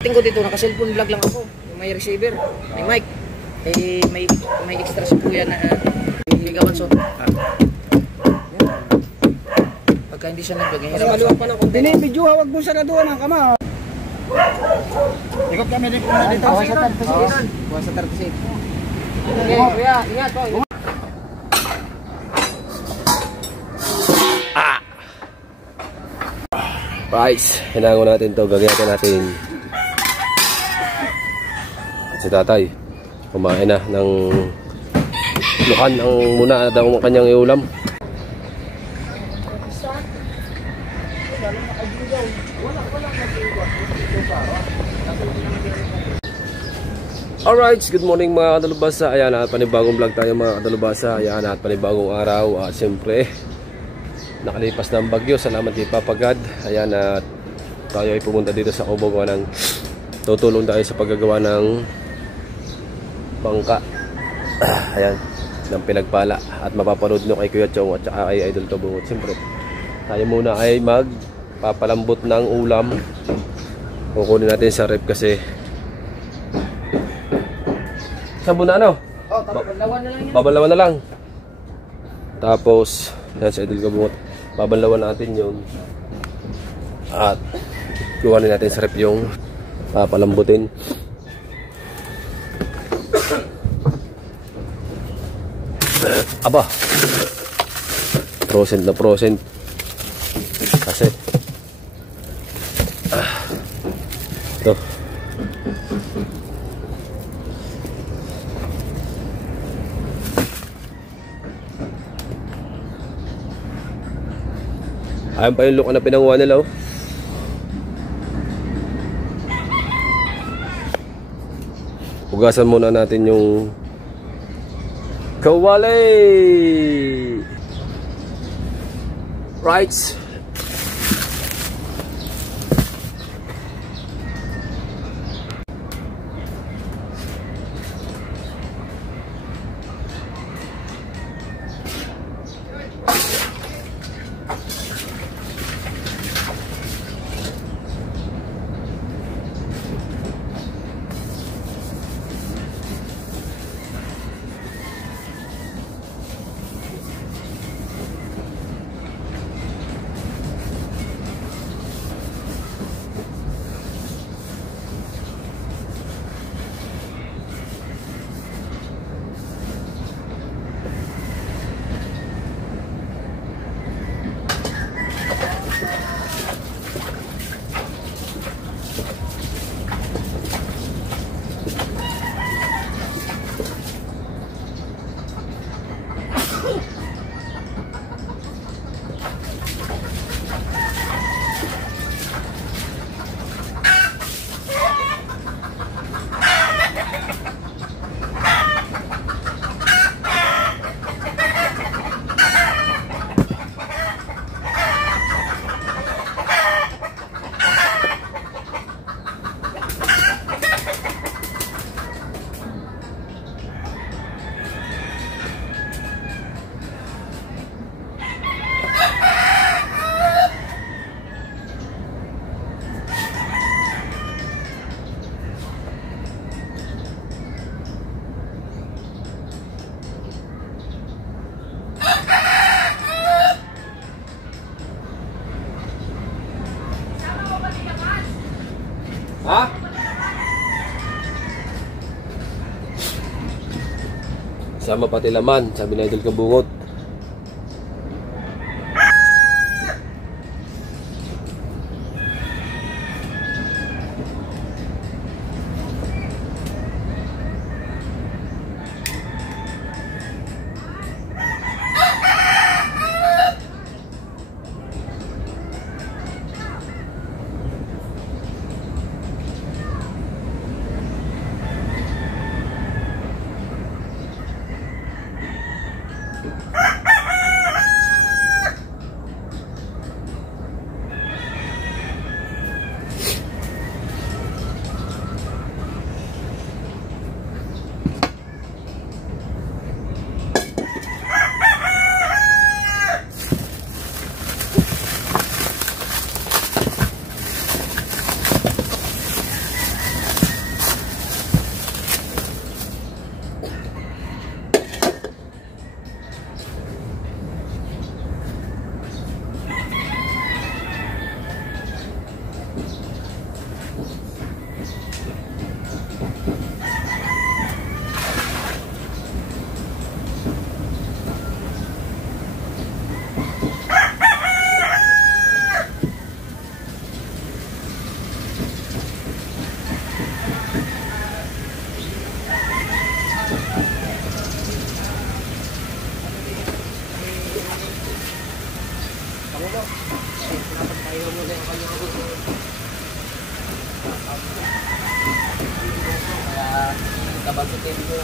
Tingko dito, naka-cellphone vlog lang ako. May receiver, may mic. Eh, may extra si kuya na ligawan so. Pagka hindi siya nag-vlog, hirap maluwag pa ng konti. Dili, video hawag mo sa naduan ang kama. Ikot kami dito. Buwan sa 36. Buwan sa 36. Okay, kuya, ingat po. Right, hinango natin to, gagawin natin. Si tatay kumain na ng lukan ang muna daw ang kanyang iulam. Alright, good morning mga kadalubasa. Ayan at panibagong vlog tayo mga kadalubasa. Ayan at panibagong araw. At siyempre nakalipas ng bagyo. Salamat kay Papa God. Ayan at tayo ay pumunta dito sa Cubao ng tutulong tayo sa paggagawa ng bangka. Ayan, ng pinagpala. At mapapanood nyo kay Kuya Chong at saka kay Idol Kabungot. Siyempre tayo muna ay magpapalambot ng ulam. Kukunin natin sa rep kasi sabon na ano? Oh, babalawan na lang yan. Babalawan na lang. Tapos yan sa Idol Kabungot, babalawan natin yun. At kukunin natin sa rep yung papalambutin. Aba, prosent na prosent kasi ito ayun pa yung look na pinanguha nila. Hugasan muna natin yung kawali. Right. Ha? Sama pati laman, sabi na Idol Kabungot. Kabagutin ko.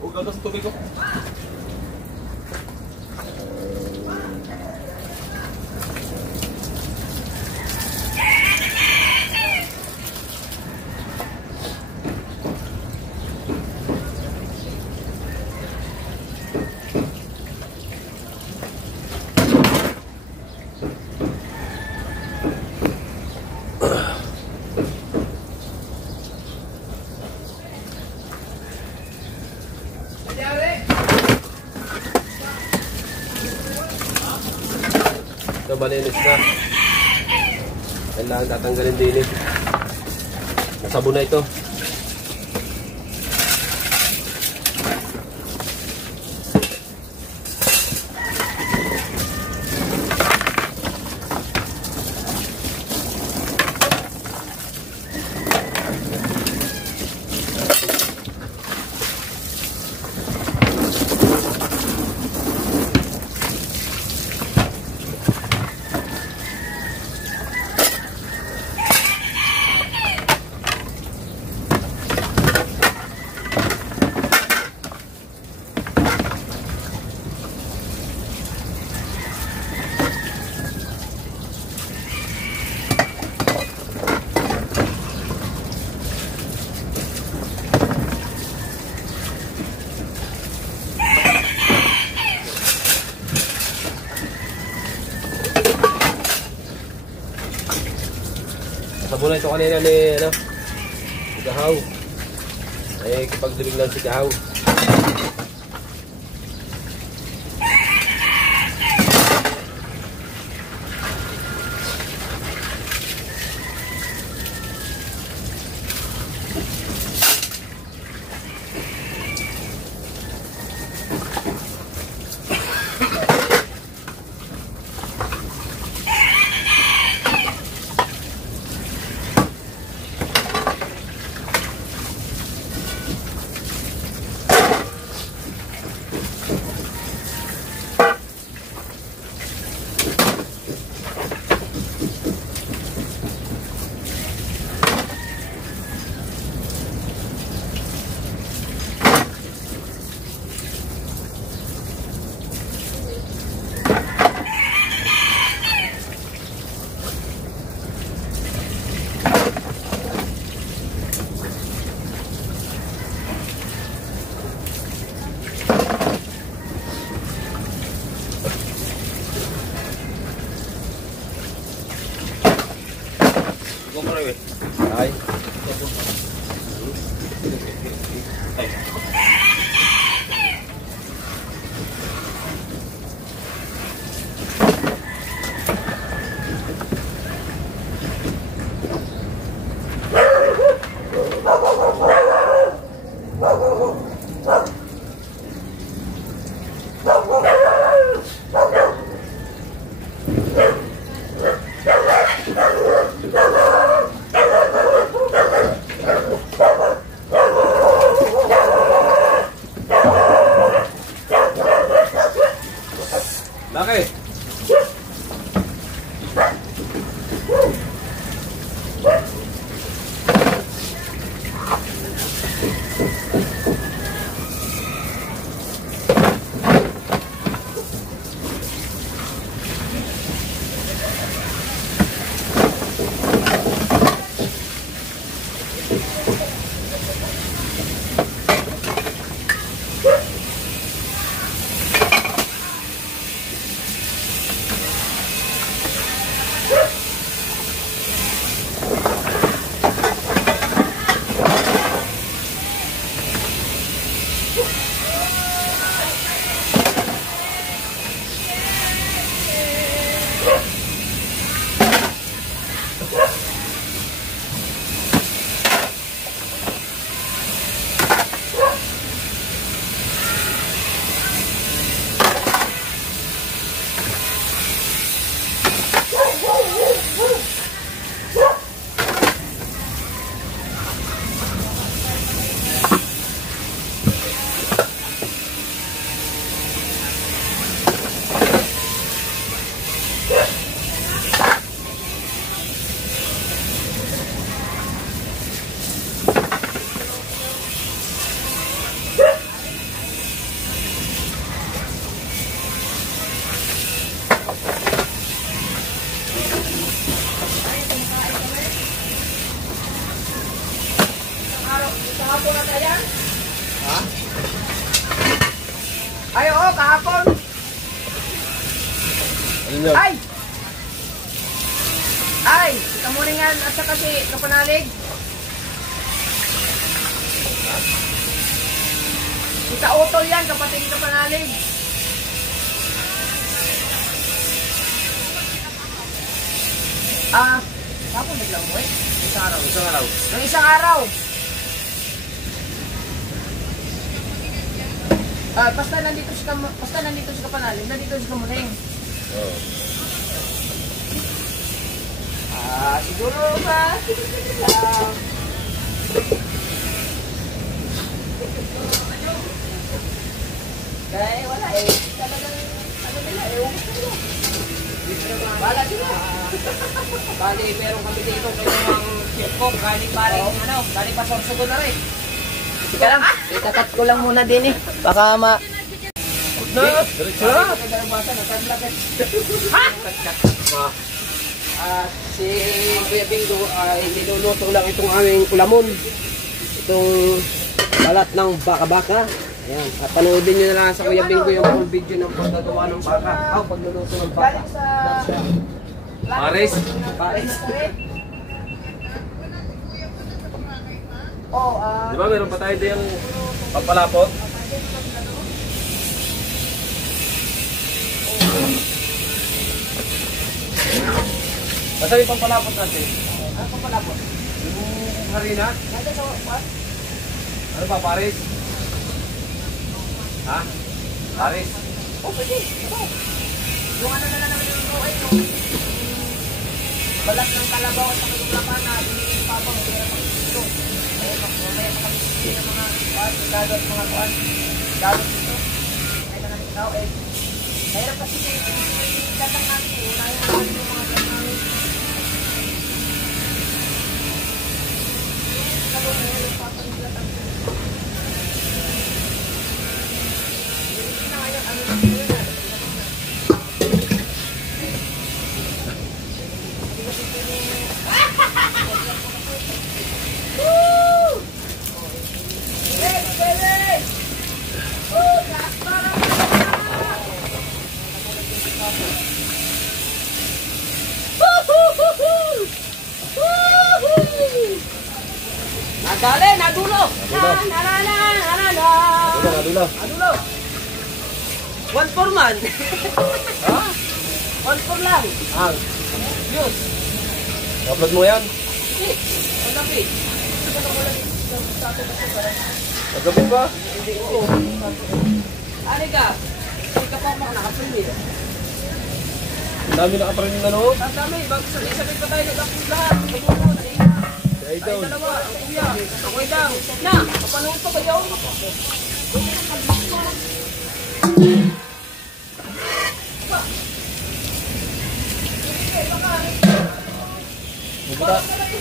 Huwag sa tubig ko. Ito malinis na. Kailangan tatanggalin din eh. Nasabon na ito. Sabon na ito kanina ni si Kahaw. Ay kapagdilig lang si Kahaw. Ay. Laki. Kahapon na tayo? Ha? Ay, oo, kahapon. Ano yun? Ay! Ay! Kamuningan at saka si Kapanalig. Kita utol yan, kapatid ni Kapanalig. Kahapon naglang mo eh? Isang araw. Ng isang araw. Basta nandito si Kapanalig, nandito si Kamuning. Oo. Siguro ba? Kaya wala eh. Talagang ano nila eh. Wala sila. Bali, meron kami dito kayo ng chipkok. Galing pa sa Sorsogon na rin. Sige lang, itatat ko lang muna din eh. Baka Diretso. si Kuya Bingo ay niluluto lang itong aming ulamon. Itong balat ng baka-baka. Ayan. At panoodin nyo na lang sa Kuya Bingo yung full video ng paggagawa ng baka. Pagluluto ng baka. Pares. Di ba meron pa tayo diyang pampalapot? Basta yung pampalapot natin. Ano pampalapot? Yung harina? Ano ba, Paris? Ha? Paris? Oh, pwede. Yung ano na naman yung balat ng kalabaw at saka yung laman na binigyan ni Papa mo kaya mag-ito. Kaya makabisip ng mga gagot, mga kuwan. Gagot dito. Kaya na namin tao eh. Kaya kasi yung datang namin eh. Kaya namin yung mga datang namin. Kalo na yung Papa ng datang. Hindi na ngayon ano na yun na. Dali, nadulo. Nadulo. Nadulo. Nadulo. 1-4 man. Ha? 1-4 lang. Ah, Yun. upload mo yan? Hindi. Ang lapit. Magkapit ba? Hindi, oo. Ano ka? Hindi ka pa nakapili. Ang dami nakaparin na no? Ang dami. Sabay pa tayo nag-upload lahat. Nag-upload. Ay, Ay, dalawa. Ang kuya. Ako'y lang. Na, kapanood pa kayo?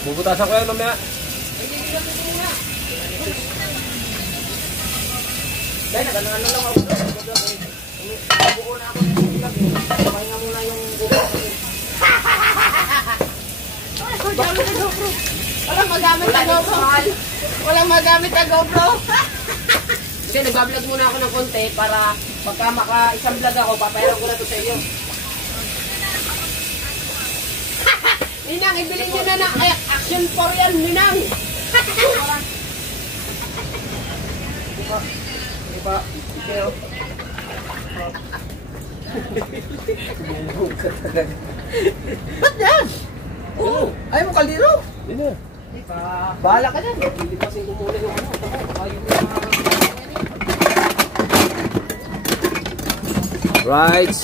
Bubutasan ko yan mamaya. Dahil nagano lang ako. Buo na ako. Sabay nga muna yung buo. Walang magamit na GoPro. Walang magamit na GoPro. Kasi nag-vlog muna ako ng konti para pagka maka-isang vlog ako, papayaran ko na to sa iyo. Ninang, ibili nyo na ng Action 4 yan, Ninang. Diba? Pero... Ba't yan? Oo! Ayaw mo kaldero! Hindi na. Bahala ka dyan. Hindi kasi kumula yung ano. Ayaw mo Right.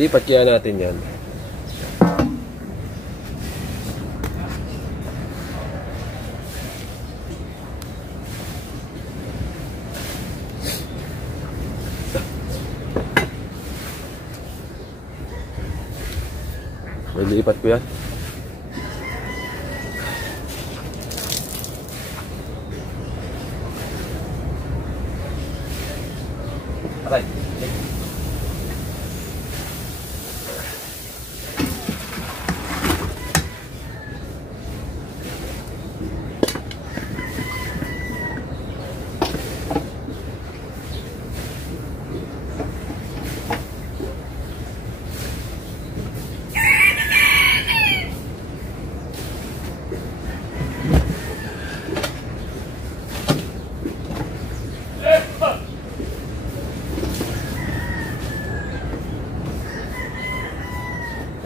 Lipat kaya natin yan. Lipat ko yan. Aray.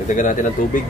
Dagdagan natin ng tubig.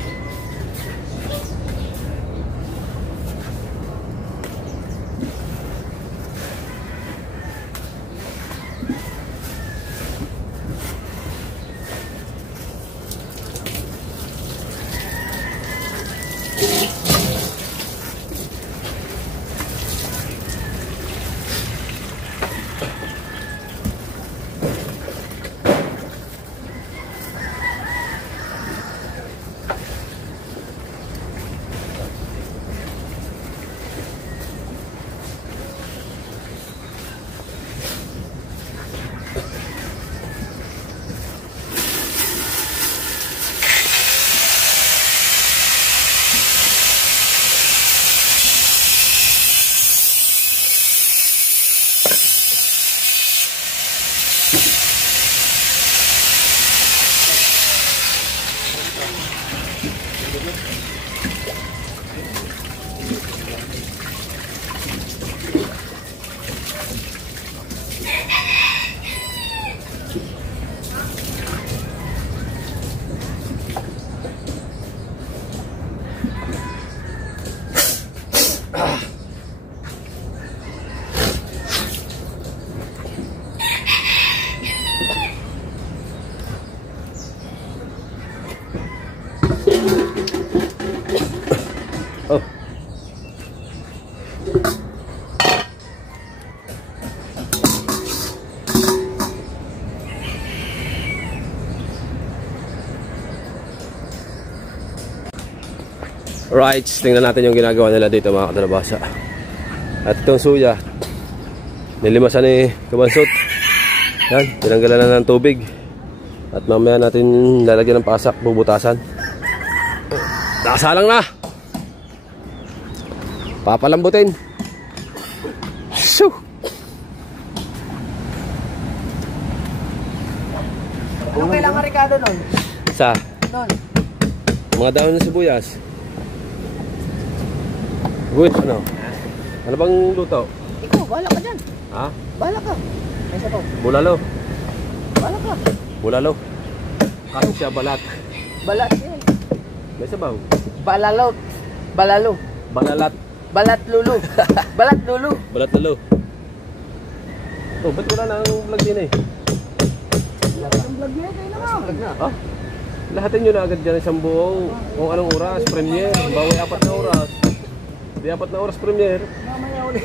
Right, tingnan natin yung ginagawa nila dito mga kadalabasa. At itong suya, nilimasan ni Kabansot. Yan, tinanggalan na ng tubig. At mamaya natin lalagyan ng pasak, bubutasan. Nakasalang na! Papalambutin. Shoo! Anong kailangan Ricardo nun? Sa Nun. mga dahon ng sibuyas. Good, ano? Ano bang luto? Ikaw, bahala ka dyan. Ha? Bahala ka. Ay, sa to. Bulalo. Bahala ka. Bulalo. Kasi siya balat. Balat yan. May sabaw. Balalot. Balalo. Balalat. Balat lulu. Balat lulu. Balat lalo. Oh, ba't wala na ang vlog din eh? Ang vlog niya, kayo naman. Ah? Lahatin nyo na agad dyan isang buong kung anong oras, premiere. Bawi 4 na oras. Di 4 na oras premiere. Mamaya ulit.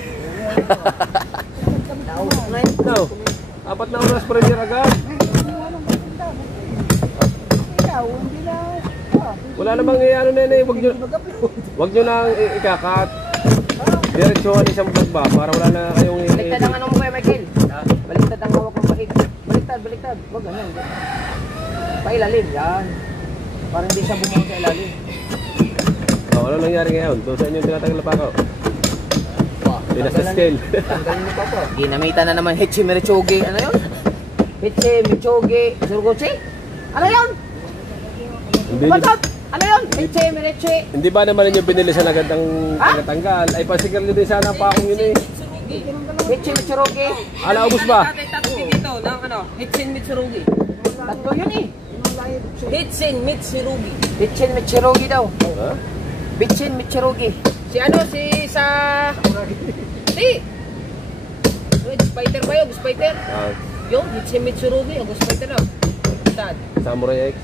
No. 4 na oras premiere agad. Ikaw, hindi na. Wala namang ano na yun. Wag nyo nang ikakat. Diretsuhan isang vlog ba? Para wala na kayong Baliktad ang ano mo kaya, Michael. Baliktad ang hawak ng pahig. Baliktad, baliktad. Wag ganyan. Pailalim, yan. Para hindi siya bumuha sa ilalim. Oh, ano nangyari ngayon? Doon sa inyo tinatagal na pa ako. Tinas sa scale. Tanggalin mo pa po. Ginamitan na naman Hichi Merichogi. Ano yun? Hichi Merichogi Surgochi? Ano yun? Batot! Ano yun? Hichi Merichi. Hindi ba naman ninyo binili sa agad ang tagatanggal? Ay pasigal nyo din sana pa akong yun eh. Hichi Merichogi. Ala, ubus ba? Tatlo dito ng ano, Hitsin Mitsurugi. Tatlo yun eh. Hitsin Mitsurugi. Hitchin Merichogi daw. Ha? Hitchin Merichogi. Si ano, si sa... Si! Spider ba yun? Spider? Ah, Yung Hitsin Mitsurugi. Yung Spider na. Sad. Samurai X.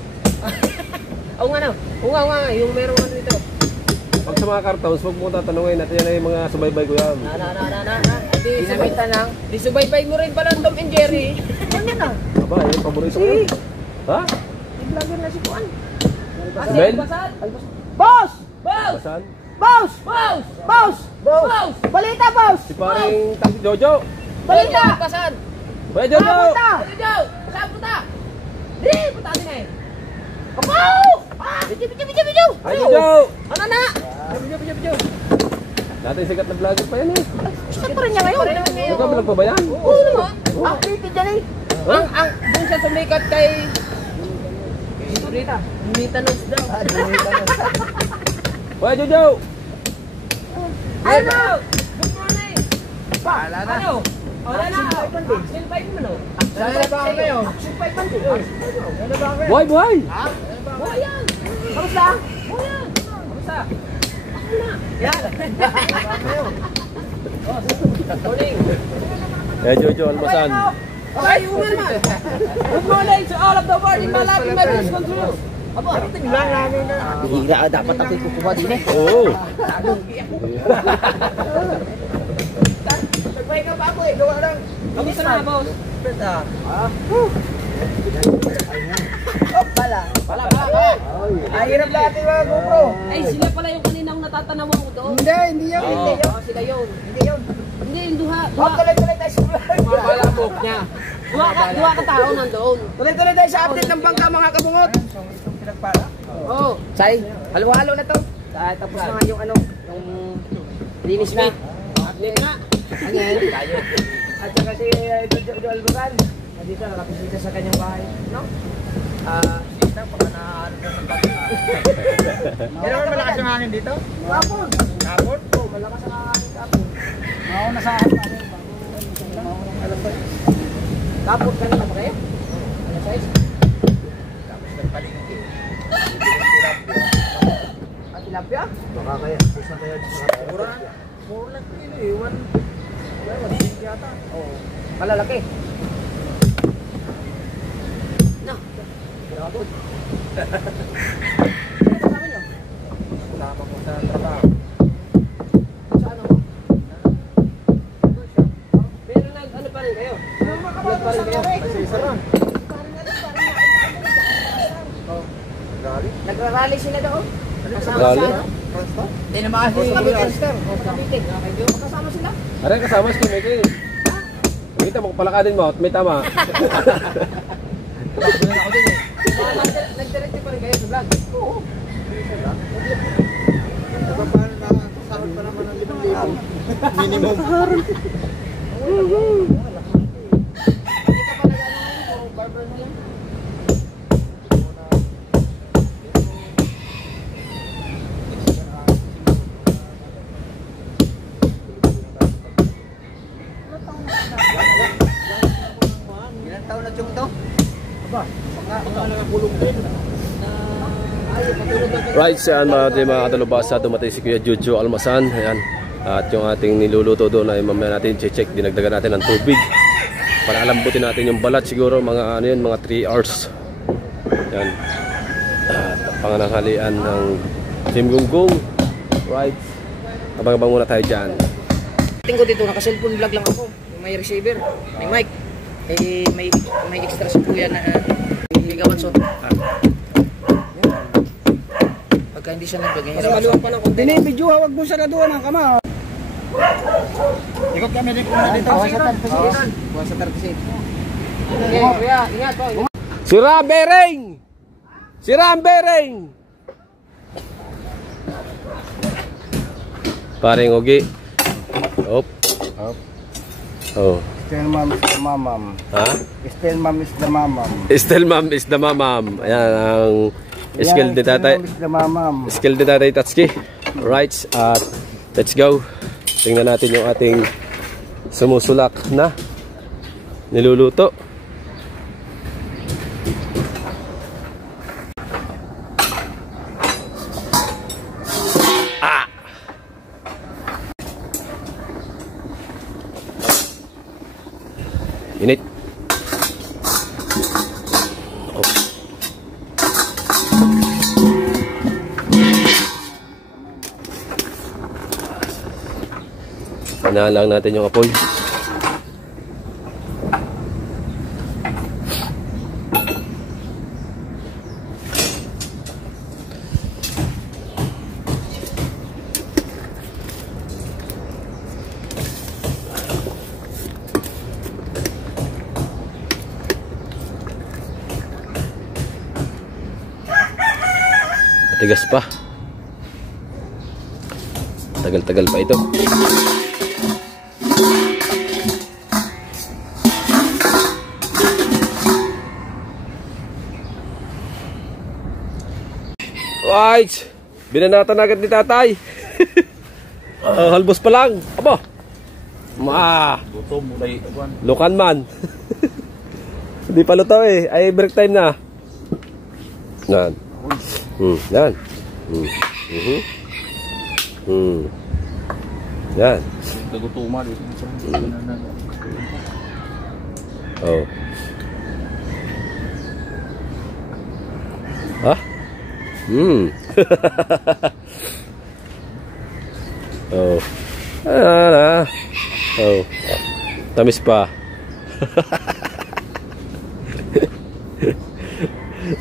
Oo nga na. Oo nga. Yung merong ano dito. Pag sa mga cartoons, huwag mo tatanungin natin yan ay mga subaybay ko yan. Na. Di Ginamitan ng... Di subaybay mo rin pala ang Tom and Jerry. Ano na? Aba, yung paborito ko yan. Ha? I-vlogger na si Kuan. Mel? Boss! Boss! Basan? Boss! Boss! Boss! Boss! Balita, boss! Si paring Taxi Jojo. Balita! Pasan! Kuya Jojo! Balita! Jojo! Saan punta? Di! Punta din eh. Kapaw! Bijo! Hi Jojo! Ano na? Bijo. Dati sikat na vlogger pa yan eh. Gusto pa rin niya ngayon. Ikaw ba vlog pa ba yan? Oo naman. Activity dyan eh. Ang doon siya sumikat kay... Rita. Mitanos daw. Kuya Jojo! Ano? Good morning. Wala na. Ano? Wala na. Silpay mo no? Saan na ba kayo? Buhay, buhay! Buhay yan. Kamusta? Buhay yan. Kamusta? Yan. Morning. Kuya Jojo, almasan. Okay, uwi naman. Good morning to all of the world in my life in my business control. Abo, tingnan namin na. Hira, dapat ako'y kukuha din eh. Oo. Nagpay ka pa ako eh. Gawa lang. Kamusta na, boss? Pala. Ay, hirap natin mga GoPro. Ay, sila pala yung kaninang natatanawan ko doon. Hindi yun. Oo, sila yun. Hindi yun. Hindi, yung duha. Tuloy-tuloy tayo sa vlog. Palabok niya. Duha ka tao nandoon. Tuloy-tuloy tayo sa update ng bangka mga kabungot. Oo. Say, halo-halo na to. Tapos na nga yung ano, yung linis na. Atlet na. Ano yan? At saka si Jojo Albugan. Dito, nakapisita sa kanyang bahay. No? Baka na ano ng bangka. Hindi naman malakas yung hangin dito? Kapon. Kapon? Oo, malakas ang hangin kapon. Mauna sa akin. Kapon kanina ba kayo? Ano size? Tapos nagpaligid. At tilapia? Baka kaya, pusa kaya sa mura. Mura lang yun eh. 1 yata. Oo. Malalaki. No. Kapon. Ano kasama nyo? Tama ko sa trabaho. Sa ano mo? Pero ano pa rin kayo? Vlog pa rin kayo? Kasi isa lang. Galing. Nagrarally sila doon. Rally? Hindi na makakita. Kasama sila. Aray, kasama si Kumeke. Kita mo, palakadin mo at may tama. Nag-direct pa rin kayo sa vlog? Oo. Nakasahod pa naman ng 5,000. Minimum. Ilang taon na yung to? Right, siyan mga katalubasa, dumating si Kuya Jojo Almasan. Ayan. At yung ating niluluto doon ay mamaya natin check, dinagdagan natin ng tubig para alambutin natin yung balat, siguro mga ano yun, mga 3 hours. Yan. At pangananghalian ng Team Gunggong. Right. Abang-abang muna tayo dyan. Tingko dito, naka-cellphone vlog lang ako. May receiver, may mic. Eh, may extra sa kuya na gigawan so. Pagka hindi siya nag-vlog, hirap. Maluwag pa ng konti. Dini, video hawag mo sa naduan ang kama. Ikot kami dito. Bawas sa tarpisinan. Bawas sa tarpisin. Okay, kuya, ingat po. Sira ang bearing! Sira ang bearing! Paring Ogi. Op. Oh. Still mom is the mamam. Ha? Still mom is the mamam. Still ma'am is the mamam. Ayan ang skill ni tatay. Still mom is the mamam. Skill ni tatay Tatsuki. Right. At let's go. Tingnan natin yung ating sumusulak na niluluto. Init. Oh. Panalang natin yung apoy. Matigas pa. Tagal-tagal pa ito. Right. Binanatan agad ni tatay. Halbos pa lang. Aba. Lukan man. Hindi pa luto eh. Ay break time na. Yan. Yan. Yan. Oh. Ha? Oh. Oh. Tamis pa.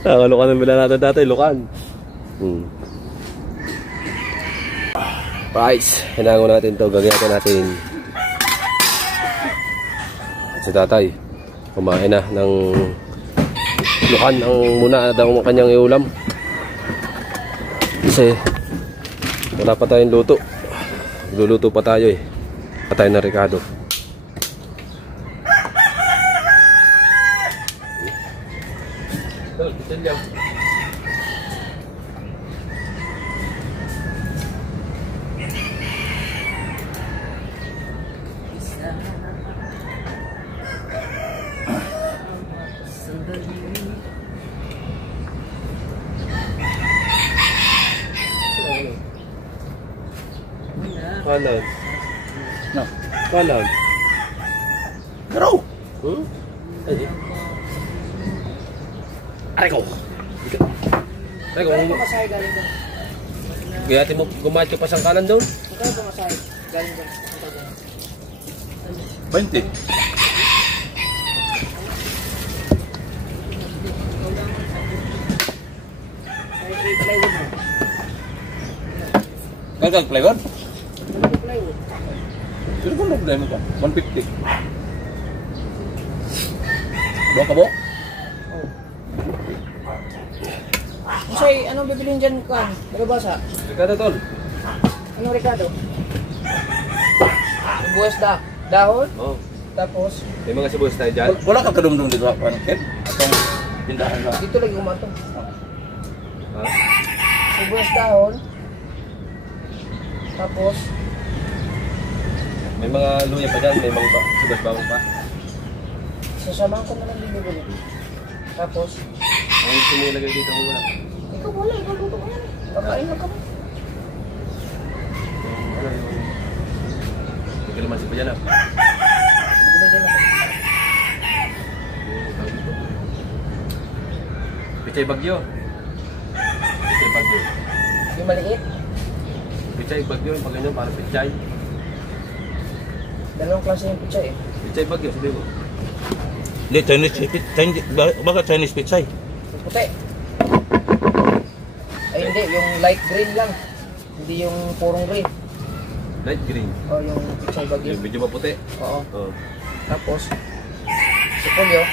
Lukan ang bila natin tatay, lukan. Right, hinango natin to, gagawin natin. Si tatay kumain na ng lukan ang muna daw ang kanyang iulam. Kasi wala pa tayong luto. Luluto pa tayo eh. Patay na Ricardo. Kanan. No. Kanan. Pero! Ay. Aray ko! Aray ko! Masahe galing doon. Kaya atin mo gumacho pa siyang kanan doon? Ikaw ba masahe galing doon? 20. Kagag plywood? Plywood. Pero kung problema ka, 150. Dua ka bo? Kasi, anong bibilin dyan ka? Nagabasa? Ricardo tol. Anong Ricardo? Buwas dahon, Oh. tapos May mga sibuyas tayo dyan. Wala ka kadumdum dito ako ano, Ken? Atong tindahan ka. dito lagi umatong. Ha? Buwas dahon, tapos May mga luya pa dyan, may mga sibuyas bawang pa. sasamahan ko na lang bibili. Tapos, Ang gusto mo ilagay dito muna. ikaw wala, ikaw luto ko yan. Kakain na ka mo. Ano yung... May kalamansi pa dyan ah. Binigyan ako. Yung tawag dito. Pichay bagyo. Pichay bagyo. Yung maliit, Pichay bagyo, yung pag ganyan, parang pichay. dalawang klase yung pizza eh. Pichay bagyo, sabi mo. Hindi, Chinese, baka Chinese pizza eh. Yung puti. Ay hindi, yung light green lang. Hindi yung purong green. Light green. O yung pizza bagyo. Yung medyo maputi. Oo. Oh. Tapos, sipolyo.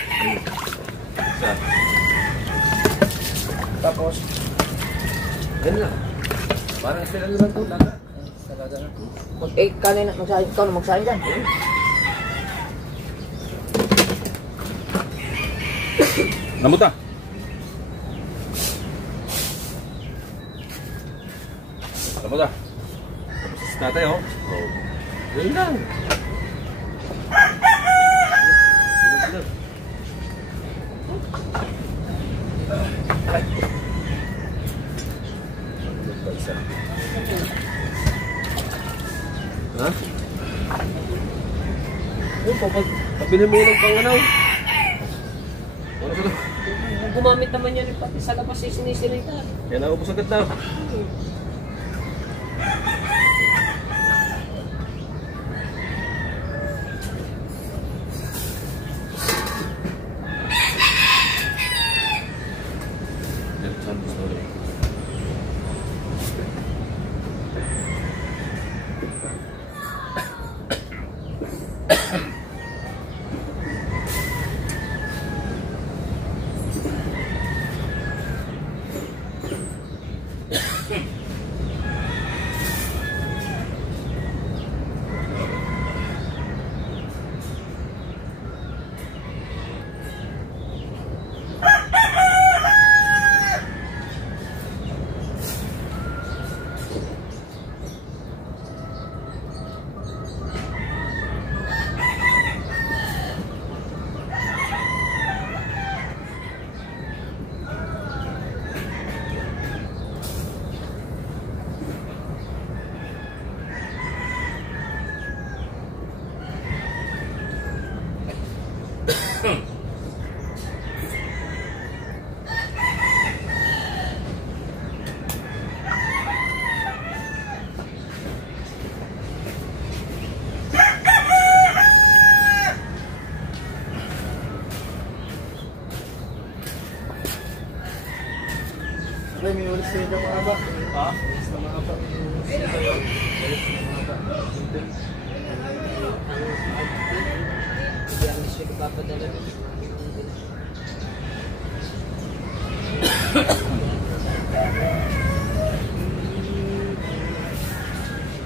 Isa. Tapos, Yan lang. Parang sila naman ito, daga. talaga na. Kanin na, magsahin. Ikaw na magsahin dyan. Namuta. Namuta. Tapos tatay oh. Oh. Yan lang. Ha? Oh, pabili mo ng panganaw. Ano ba? Gumamit naman yan pati sa labas ay sinisilita. Kaya naubos agad na. May ulis na yung mahaba. Ha? Hindi ang gusto ko papadala.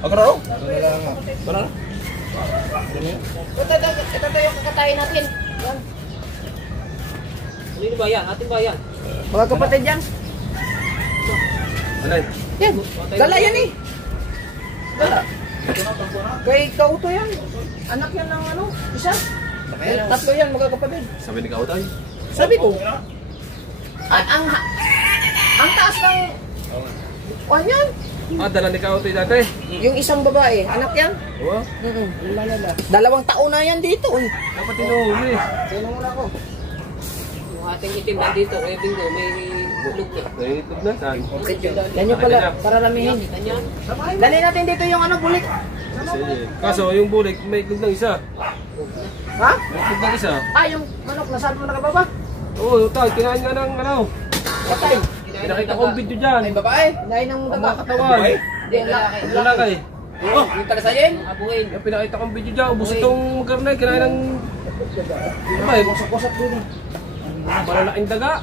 Ako na raw? Wala na. Ito yung kakatayin natin. Yan. Ano ba yan? Atin ba yan? Mga kapatid yan. Alay. Yan. Gala yan eh. Gala. Kay Kauto yan. Anak yan ng ano, isa. Tatlo yan, mga kapatid. Sabi ni Kautay. Sabi ko, ang taas ng kuwan yan. Ah, dala ni Kautay dati. Yung isang babae, anak yan. Oo. Lalala. 2 taon na yan dito. Dapat tinuhuli. Sino muna ako? Yung ating itim nandito, kaya bingo, may bulog na. Naiitog na. Saan? Yan yung pala, pararamihin. Kanya? Dali natin dito yung ano, bulik. Sige. Kaso yung bulik, may itlog ng isa. Ha? May itlog ng isa. Yung manok, nasaan mo nakababa? Oo, tay, kinain nga ng ano. Patay. Pinakita ko ang video dyan. Ay, babae. Lain ng Ang daga. mga katawan. Hindi, lalaki. Lalaki. Yung tagasayin? Abuhin. Yung pinakita kong video dyan, ubos itong garnay, kinain ng... Diba eh, Wasak-wasak din eh. malalaking daga.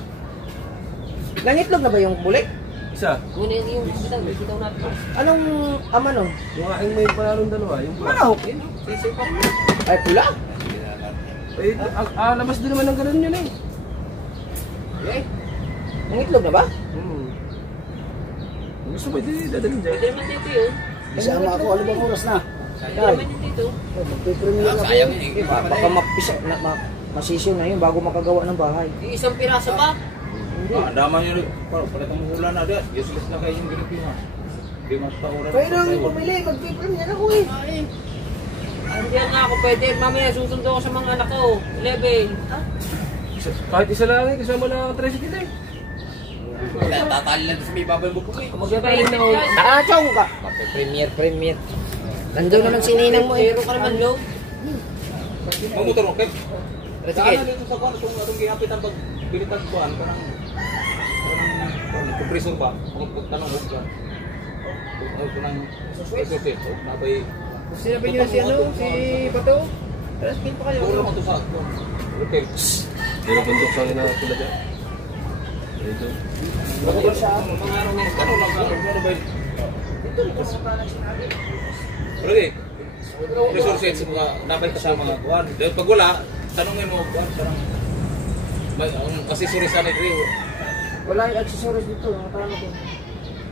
Nangitlog na ba yung bulik? Isa. Kunin yung bitaw natin. Anong ama nun? Yung aking may panalong dalawa, yung Manok. Sisipan mo. Ay, pula. Eh, labas din naman ng ganun yun eh. Eh, nangitlog na ba? Gusto mo, hindi dadalhin dyan. Pwede naman dito yun. Isama ako, ano bang oras na? Pwede naman dito. Magpipremiere ako. Sayang eh. Baka masisyon na yun bago makagawa ng bahay. Yung isang piraso pa. Dama nyo rin. Palit ang hula na dyan. Useless na kayo yung ginagawa. Hindi mas paulan. Kaya nang bumili, magpipremiere ako eh. Andiyan na ako pwede. Mamaya susundo ko sa mga anak ko. 11. Kahit isa lang eh, kasama na ang tricycle eh. Tatali lang sa may babal mo po eh. Magkakain na ako. Chong ka. Premier. Nandun naman si Ninang mo eh. Pero ka naman, Lo. Mamutor mo, Kep. Sige. Saan dito sa kuwan? Itong gihapit ang pagbilitan kuwan. Parang kompresor ba? Kung tanong mo ka. Kung switch. Nabay. Sinabi niyo si ano? Si Bato? Pero skin pa kayo. Puro mo to sa hotel. Pero bundok sa akin na pula dyan. Ito. Mga araw ngayon. Tanong lang ka. Ano ba yun? Pero eh, resources mga nabay ka sa mga kuwan. Dahil pag wala, tanongin mo kuwan. Parang accessories sana ito. Wala yung accessories dito. Nakatama ko.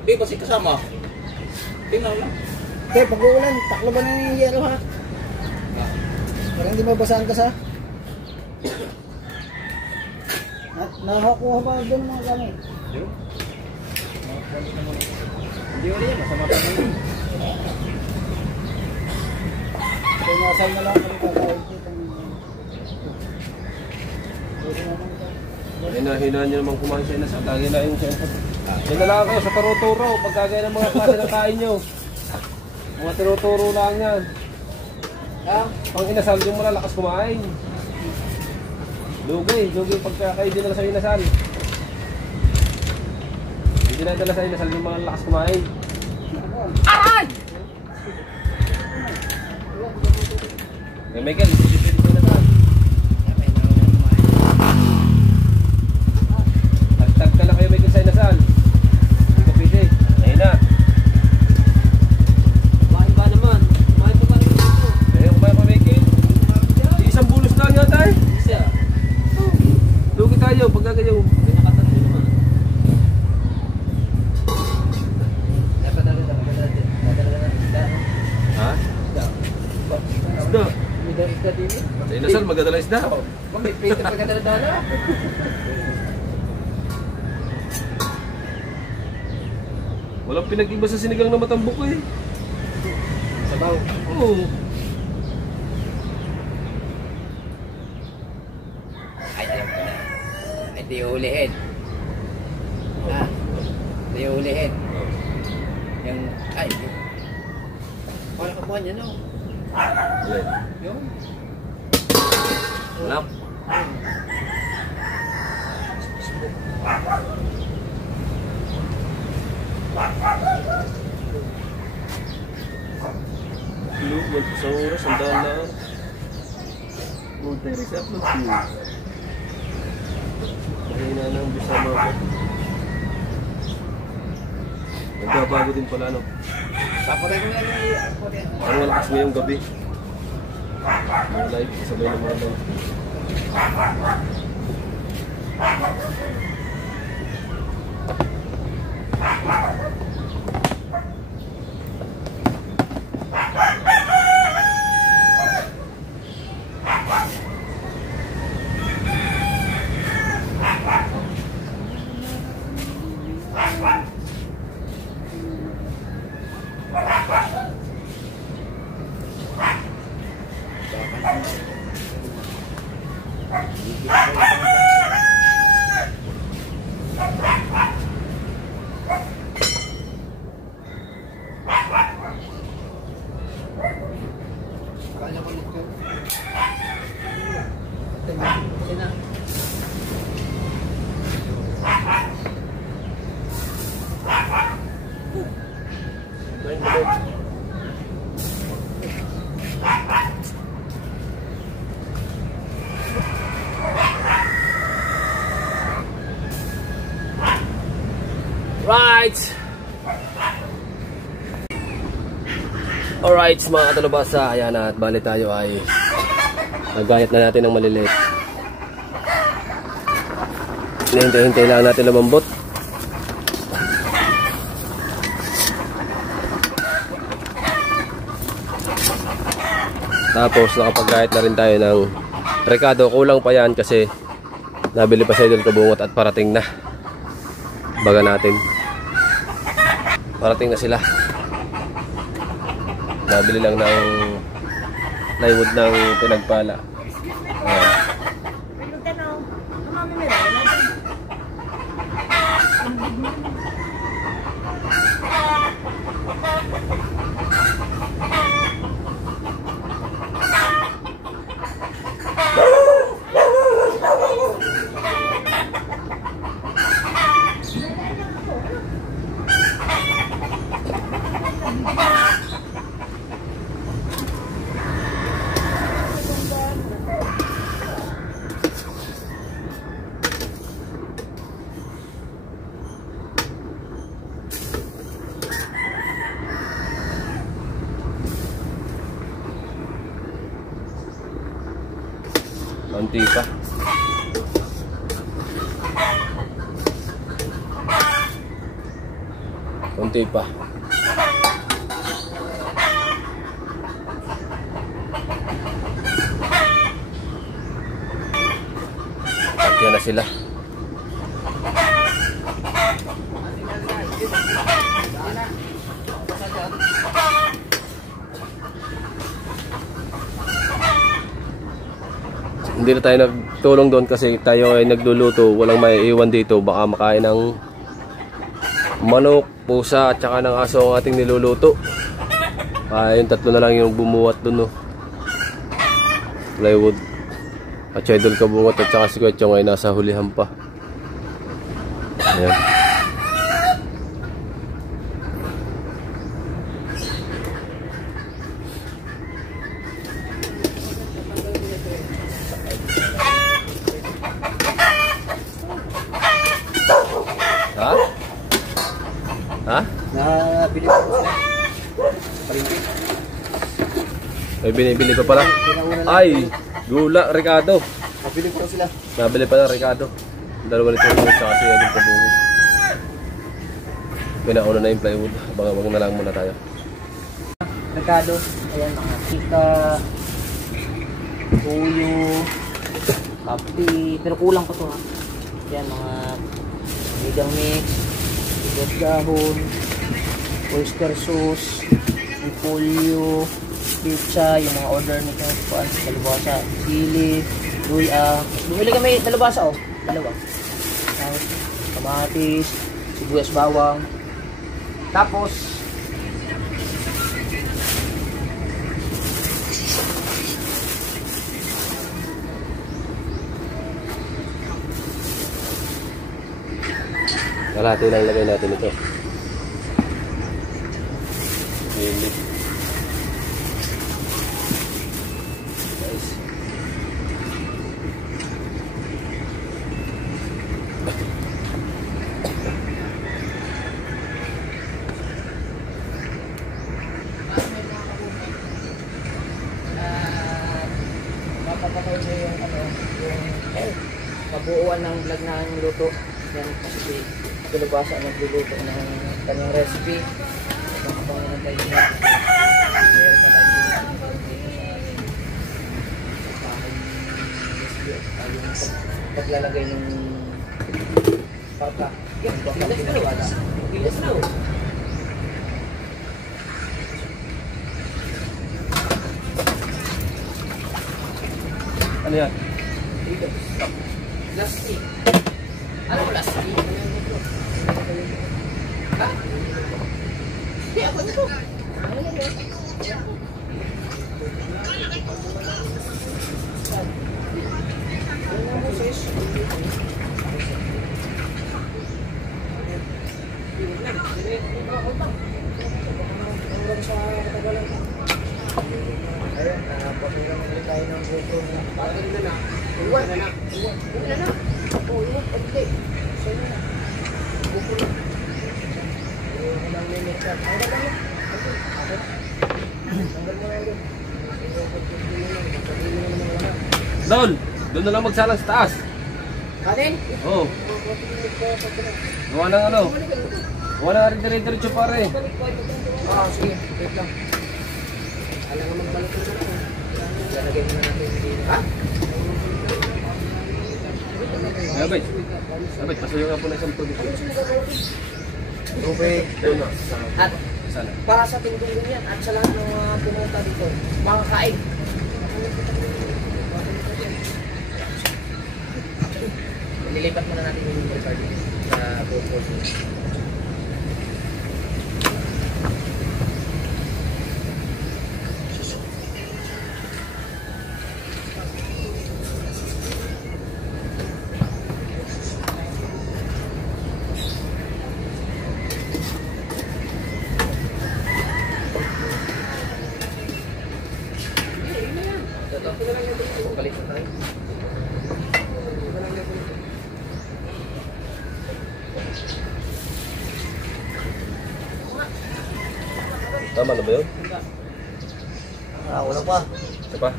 Eh, kasi kasama. Tingnan lang. Kaya pag uulan, taklo ba na yung yero ha? Para hindi mabasaan ka sa... Nakakuha ba doon mga gamit? Hindi wala yan. Masama pa naman. Kaya nasal na lang kami kakain dito. Hinahinaan nyo naman kumain sa inasal. Lagi na yung siyempre. Yan na lang kayo sa turo-turo. Pagkagaya ng mga klase ng kain nyo. Mga turo-turo lang yan. Pang inasal yung malalakas kumain. Lugi pagka kayo dinala sa inasal. Hindi na dala sa inasal yung mga lakas kumain. Aray! Michael, isipin ko na tayo. Tag ka na kayo Michael sa inasal. Hindi ka pwede. Ayun na. Kumain ba naman? Kumain pa rin dito. Ayun, kumain pa Michael. Isang bulos lang yata eh. Isa. Lugi tayo, pagkagayaw. May nakatatlo naman. Ha? Isda. Sa inasal, magdadala isda. May pwede pagkadala-dala. Walang pinag-iba sa sinigang na matambok eh. Sabaw. Oo. Ay, alam ko na. Ay, di ulihin. Di ulihin. Yung, ay, parang kapuha niya, no? Alay. Yung, Wala. Luwag sa oras, ang daan na. Multi reset ng fuel. Mahina na ang bisa mo. Nagbabago din pala, no? tapos ko na yung, Ang malakas ngayong gabi. Mga live, sabay ng mga live. Alright mga katalubasa, ayan na at bali tayo ay nagayat na natin ng maliliit. Hintay-hintay lang natin lumambot. Tapos nakapag-gayat na rin tayo ng rekado. Kulang pa yan kasi nabili pa sa Idol Kabungot at parating na. Baga natin. Parating na sila. Nabili lang ng plywood ng pinagpala. Ayan. Konti pa. Konti pa. Yan na sila. Hindi na tayo nagtulong doon kasi tayo ay nagluluto. Walang maiiwan dito. Baka makain ng manok, pusa at saka ng aso ang ating niluluto. Yung tatlo na lang yung bumuhat doon. No? Plywood. At si Idol Kabungot at saka si Kuya Chong ay nasa hulihan pa. Ayan. Ha? Ha? Nabili ko sila. May binibili pa pala. Ay! Gula, Ricardo. Nabili ko sila. Nabili pa na Ricardo. Dalawa nito yung sa kasi Idol Kabungot. Pinauna na yung plywood. Abang-abang na lang muna tayo. Merkado. Ayan mga tika, tuyo, kapi. Pero kulang pa to ha. Ayan mga migang mix, ibos dahon, oyster sauce, repolyo, pizza, yung mga order nito sa kalabasa, sili, luya. Bumili kami kalabasa oh, dalawa. Tapos kamatis, sibuyas bawang. Tapos kalahati lang lagay natin ito. Milit. Guys. mapapatay ko yung yung mabuuan ng vlog ng luto. Yan kasi kalabasa ang nagluluto ng kanyang recipe. Nakapangin tayo dito. Meron pa tayo dito. Paglalagay ng parka. Let's go. Ano yan? Lastik. Ano mo lastik? Ha? Hindi ako nito. Ano yan yun? Ano mo sis? Hanggang sa katagalan. Ayun, papilang ulit tayo ng buto na pagin na na. Uwan na na. Uwan na na. Oo, uwan. Pagli. Sa'yo na. Buko na. ilang minutes yan. Tanggal lang yun. Tanggal mo lang yun. Doon! Doon na lang magsalang sa taas. Kanin? Oo. Gawa ng ano? Gawa ng arin-diretso pare. Sige. Wait lang. Alam nga magbalik ko sa ako. Lalagay mo na natin yung dito. Ha? Abay. Abay, pasuyo nga po na isang tubig. Tubig. Doon na. At Sana. para sa tindulong yan at sa lahat ng mga pumunta dito, mga kaig. Nililipat muna natin yung record sa purpose. Balik na tayo. Tama na ba yun? Wala pa. Ito pa.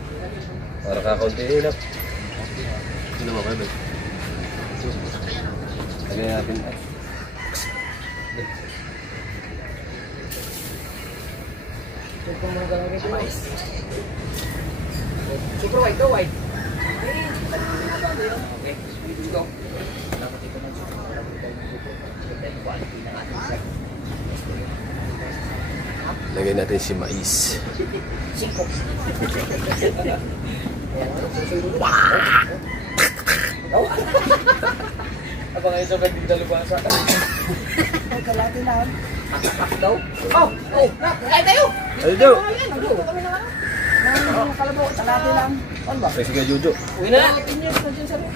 Para kakaunti inap. Sino ba kayo? Lagay natin. Ito po mga galawin ito. Super white, go white. Okay, go. Dapat ito ng super white. Ito quality ng ating set. Lagay natin si mais. Singkok. Apa ngayon sa pagdita lubasa? Kalati lang. Akak daw. Oh! Oh! Kain tayo! Ay, Jo! Nagluto kami na nga. Nang kalabaw, kalati lang. Ano ba? Ay, sige, Jojo. Uwi na! Inyos na dyan sa rin.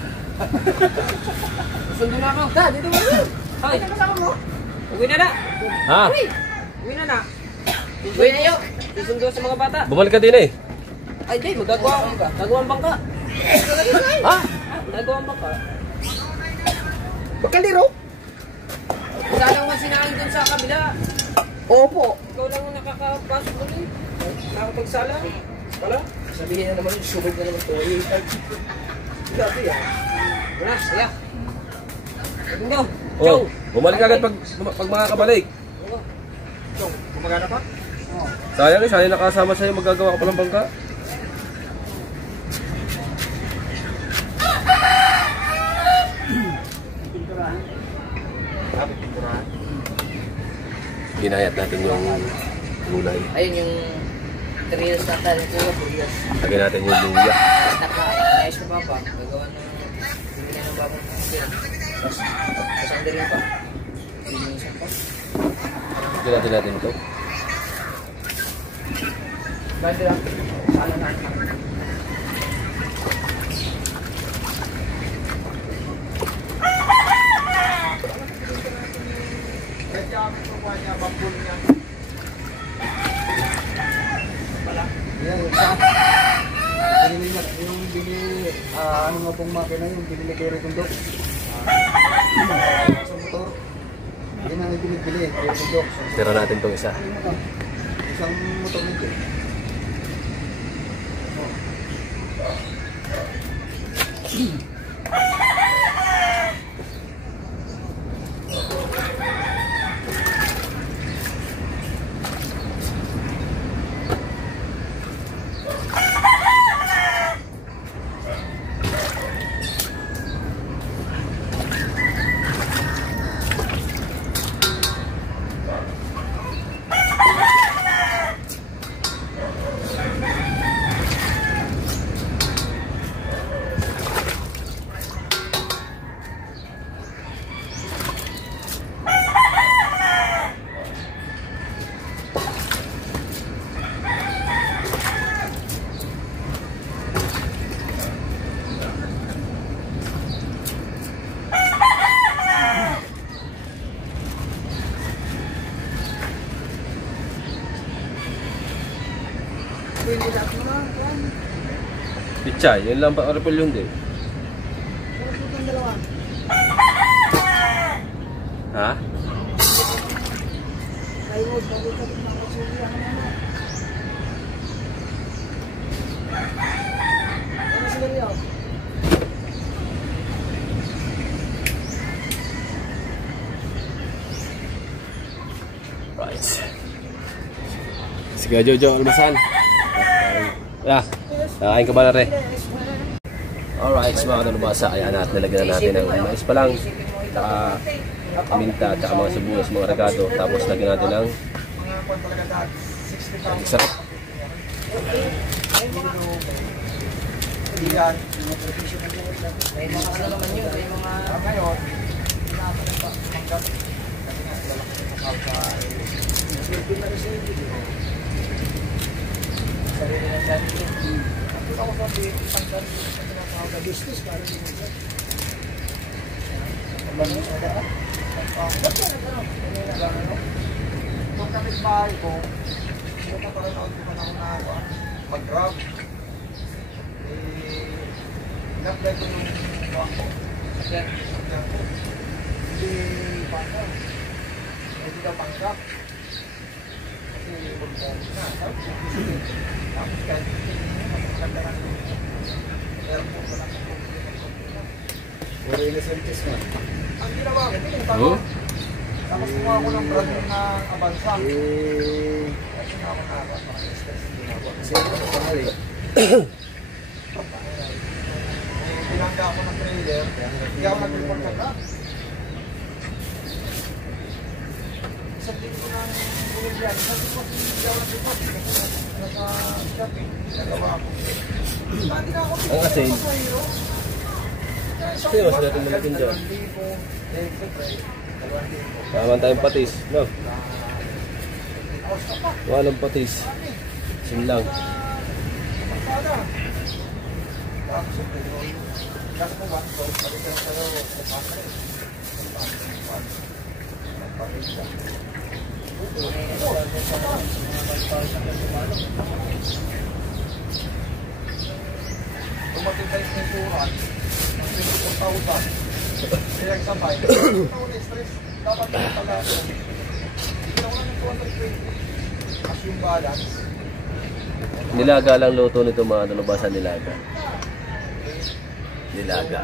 Sundo na ako. Da, dito mo rin. Ay! Kasama mo? Uwi na na. Ha? Uwi na na. Uwi na yun. Susundo sa mga bata. Bumalik ka din eh. Ay, di. Magagawa ka. Nagawang bangka. Ha? Nagawang bangka. Bakaliro? Isa lang ang sinahin dun sa kabila. Opo. Ikaw lang ang nakakapasok mo rin. Nakakapagsala. Wala. Sabihin na naman, subog na naman ito. Grabe yan. Wala, saya. Go. Oh, bumalik agad pag makakabalik. Go. Kumagana pa? Sayang eh, sayang nakasama sa'yo, magagawa ka palang bangka. Ginayat natin yung gulay. Ayun yung 3 years na tayo ng kuha, 4 years. Lagyan natin yung luya. Taka, ayos na baba. Gagawa ng bibili ng babang sila. Tapos under yun pa. Linisan pa. Lagyan natin ito. Banda lang. Paano na? Yan, isa. Binili niya, yung binili, ano nga pong makina yung binili kay Retundok. Sa motor. Yan ang binibili, Retundok. Tira natin itong isa. Isang motor nito. Pichay, yun lang pa repel yun din. Ha? plywood, pagkakabit ng kasuli, ano naman. Ano sila niyo? Right. Sige, Jojo, almasan. Nakain ka ba na rin? Alright, mga kalubasa, ayan at nilagyan na natin ng mais pa lang, saka minta, saka mga sibuyas, mga regado, tapos lagyan natin ng sarap. May mga ano naman yun, may mga... Ngayon, Sarili ng dami yun. ako sabi, pagkakas na tinatawag na business, para din ito. Pagkakas na daan. Ba't na nagkaroon? Nung kapit-bahay ko, nakapanood ko pa na ako mag-grab. In-apply ko yung bako. Hindi pangkap. Hindi daw pangkap. Kasi mag-grab na. Tapos kahit magkanda ng airport ko lang. Puro ilisentes nga. Ang ginawa ko, ito yung tanong. Tapos kumuha ko ng brand na Avanza. Kasi nga ako nakakot, mga stress yung ginagawa. Kasi ito ko pangal eh. Pinangga ako ng trailer, hindi ako nag-report ka na. Isang din ko ng bulugyan, isang din ko hindi ako nag-report. Kasi nasa-shopping, nagawa ako. Dati na ako, ang asin. Kasi mas natin malaking dyan. Kaman tayong patis, no? Walang patis. Sin lang. Tumating tayo sa insuran, ng 24,000. Kaya sabay, ito stress. Dapat na pala ito. Hindi ako ng 220. As yung balance. Nilaga lang luto nito mga dalubasa, nilaga. Nilaga.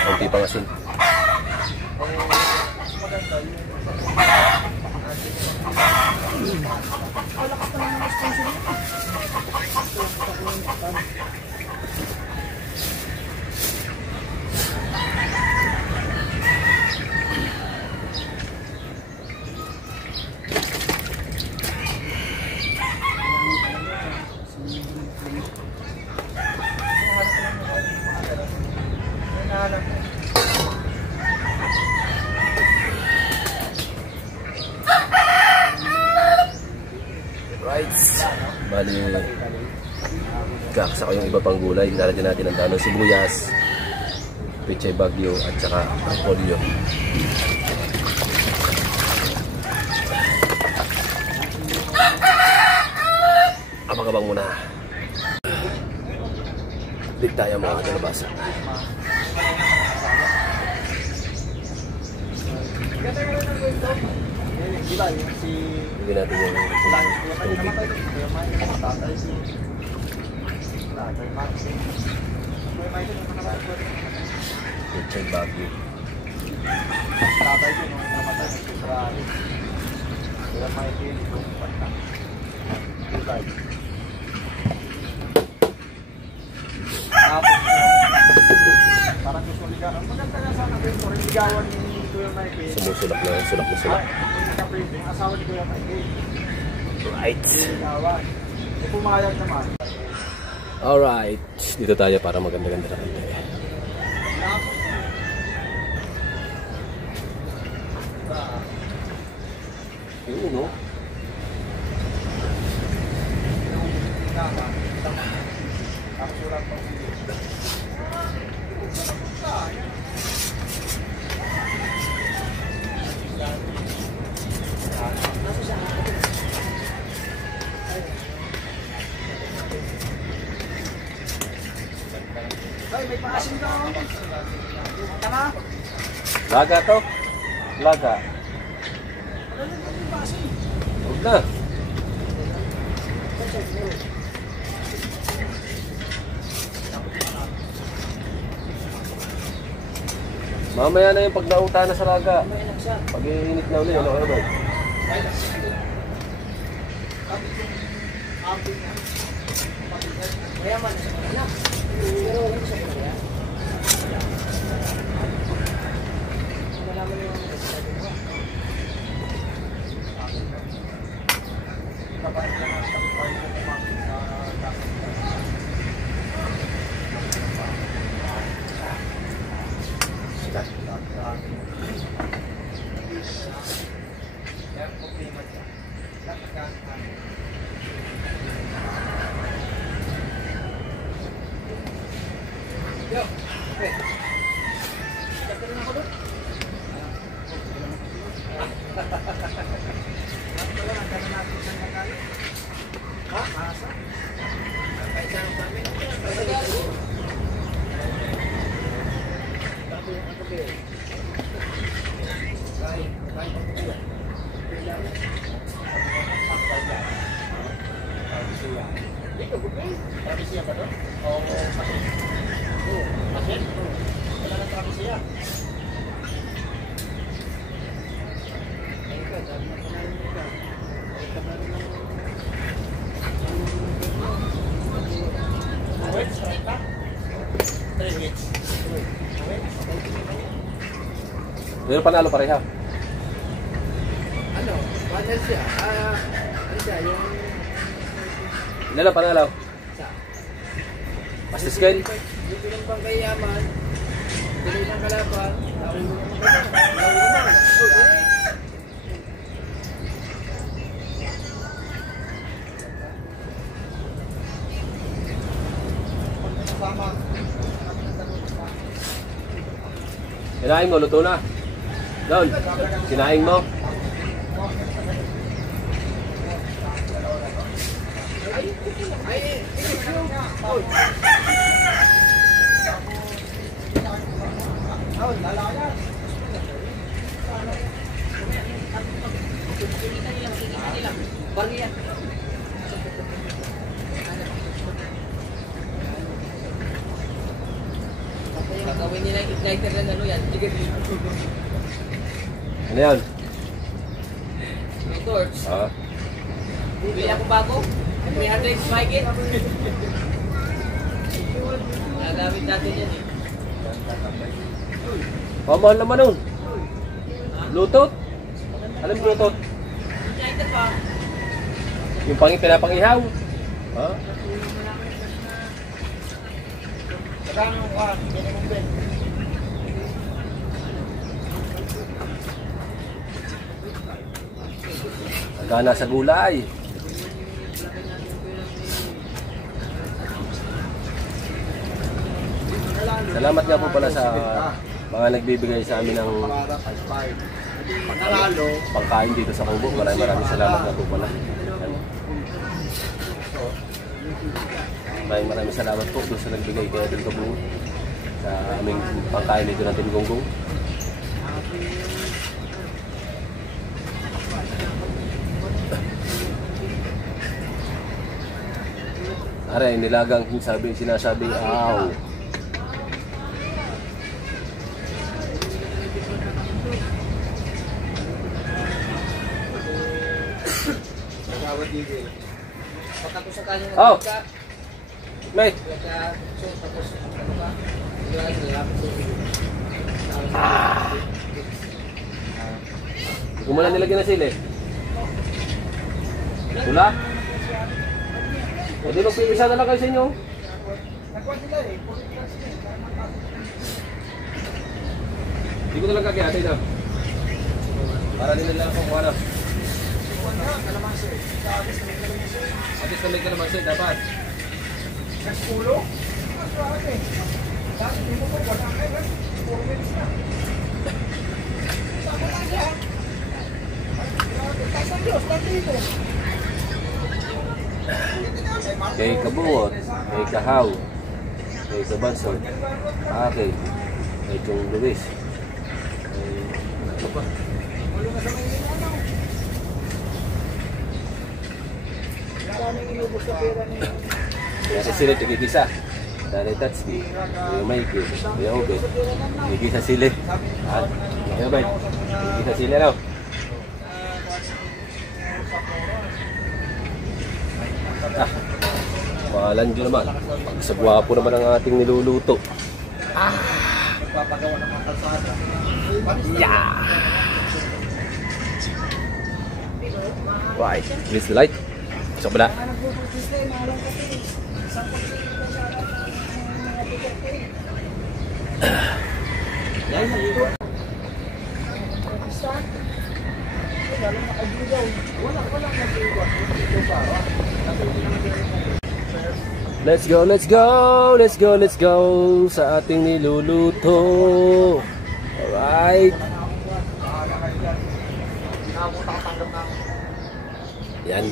Kunti pang asin. Right. Bali, kakasa ko yung iba pang gulay. Nalagyan natin ang tanong sibuyas, pechay bagyo, at saka repolyo. Abang-abang muna. Big tayo mga kalabasa. Bigyan natin yung tubig. Pechay bagyo. Tatay ko nung namatay ng February. Kaya may pilit kong panta. Tulad. Tapos, parang gusto ligawan. Maganda nga sana ko rin ligawan ni Kuya Mikey. Sumusulak na, sulak na sulak. Hindi ka-pwede. Asawa ni Kuya Mikey. Right. Ligawan. E pumayag naman. Alright. Dito tayo para maganda-ganda na kayo. Yung uno. Yung Laga to? Laga. Huwag na. Mamaya na yung pag nauta na sa laga. Pag iinit na ulit, ano ba? Mayaman sa kanila. Pero hindi sa kanila. Malaman yung Pero panalo pareha. ano? Panel siya. Ano siya? Yung Ilan ang panalo? sa Master scale? yung bilang pangkayaman, bilang ng kalaban, tawin mo naman. Sinaing mo, luto na. Doon, sinaing mo. Gagawin nila yung igniter na ano yan. Ano yan? Yung torch. Ah. Bili ako bago. 300 mahigit. Nagamit natin yan eh. Pamahal naman nun. Bluetooth? Alam mo Bluetooth? Igniter pa. Yung pinapangihaw. Ha? Magkano ka? Minimum bed. Nagana sa gulay. Salamat nga po pala sa mga nagbibigay sa amin ng pangkain dito sa Kubo. Maraming salamat nga po pala. Maraming salamat po doon sa nagbigay kaya din ko po sa aming pangkain dito ng Team Gonggong. Aray, nilagang sinasabing aw. Pagkatapos sa kanya Oh. ka, Mate, so tapos ano ka? Lalapit hindi ko muna nilagyan na sila eh. Wala? O di magpipisa na lang kayo sa inyo. Hindi ko talaga kaya na. Para din nila akong kuha na. Atis na may kalamansi, dapat. Kay kabuot, kay kahaw. Kay Gabanson. Okay. Kay Chong Luis. Kay ano pa? Kaya sa sila tigigisa. Dali Tatsuki. Kuya Mikey. Kuya Obe. Tigigisa sila. At Kuya Mike. Tigigisa sila raw. Walan nyo naman. Pagsagwapo naman ang ating niluluto. Yeah! Right. Please like. Sa kabila. Let's go, let's go, let's go, let's go sa ating niluluto. Alright. Yan.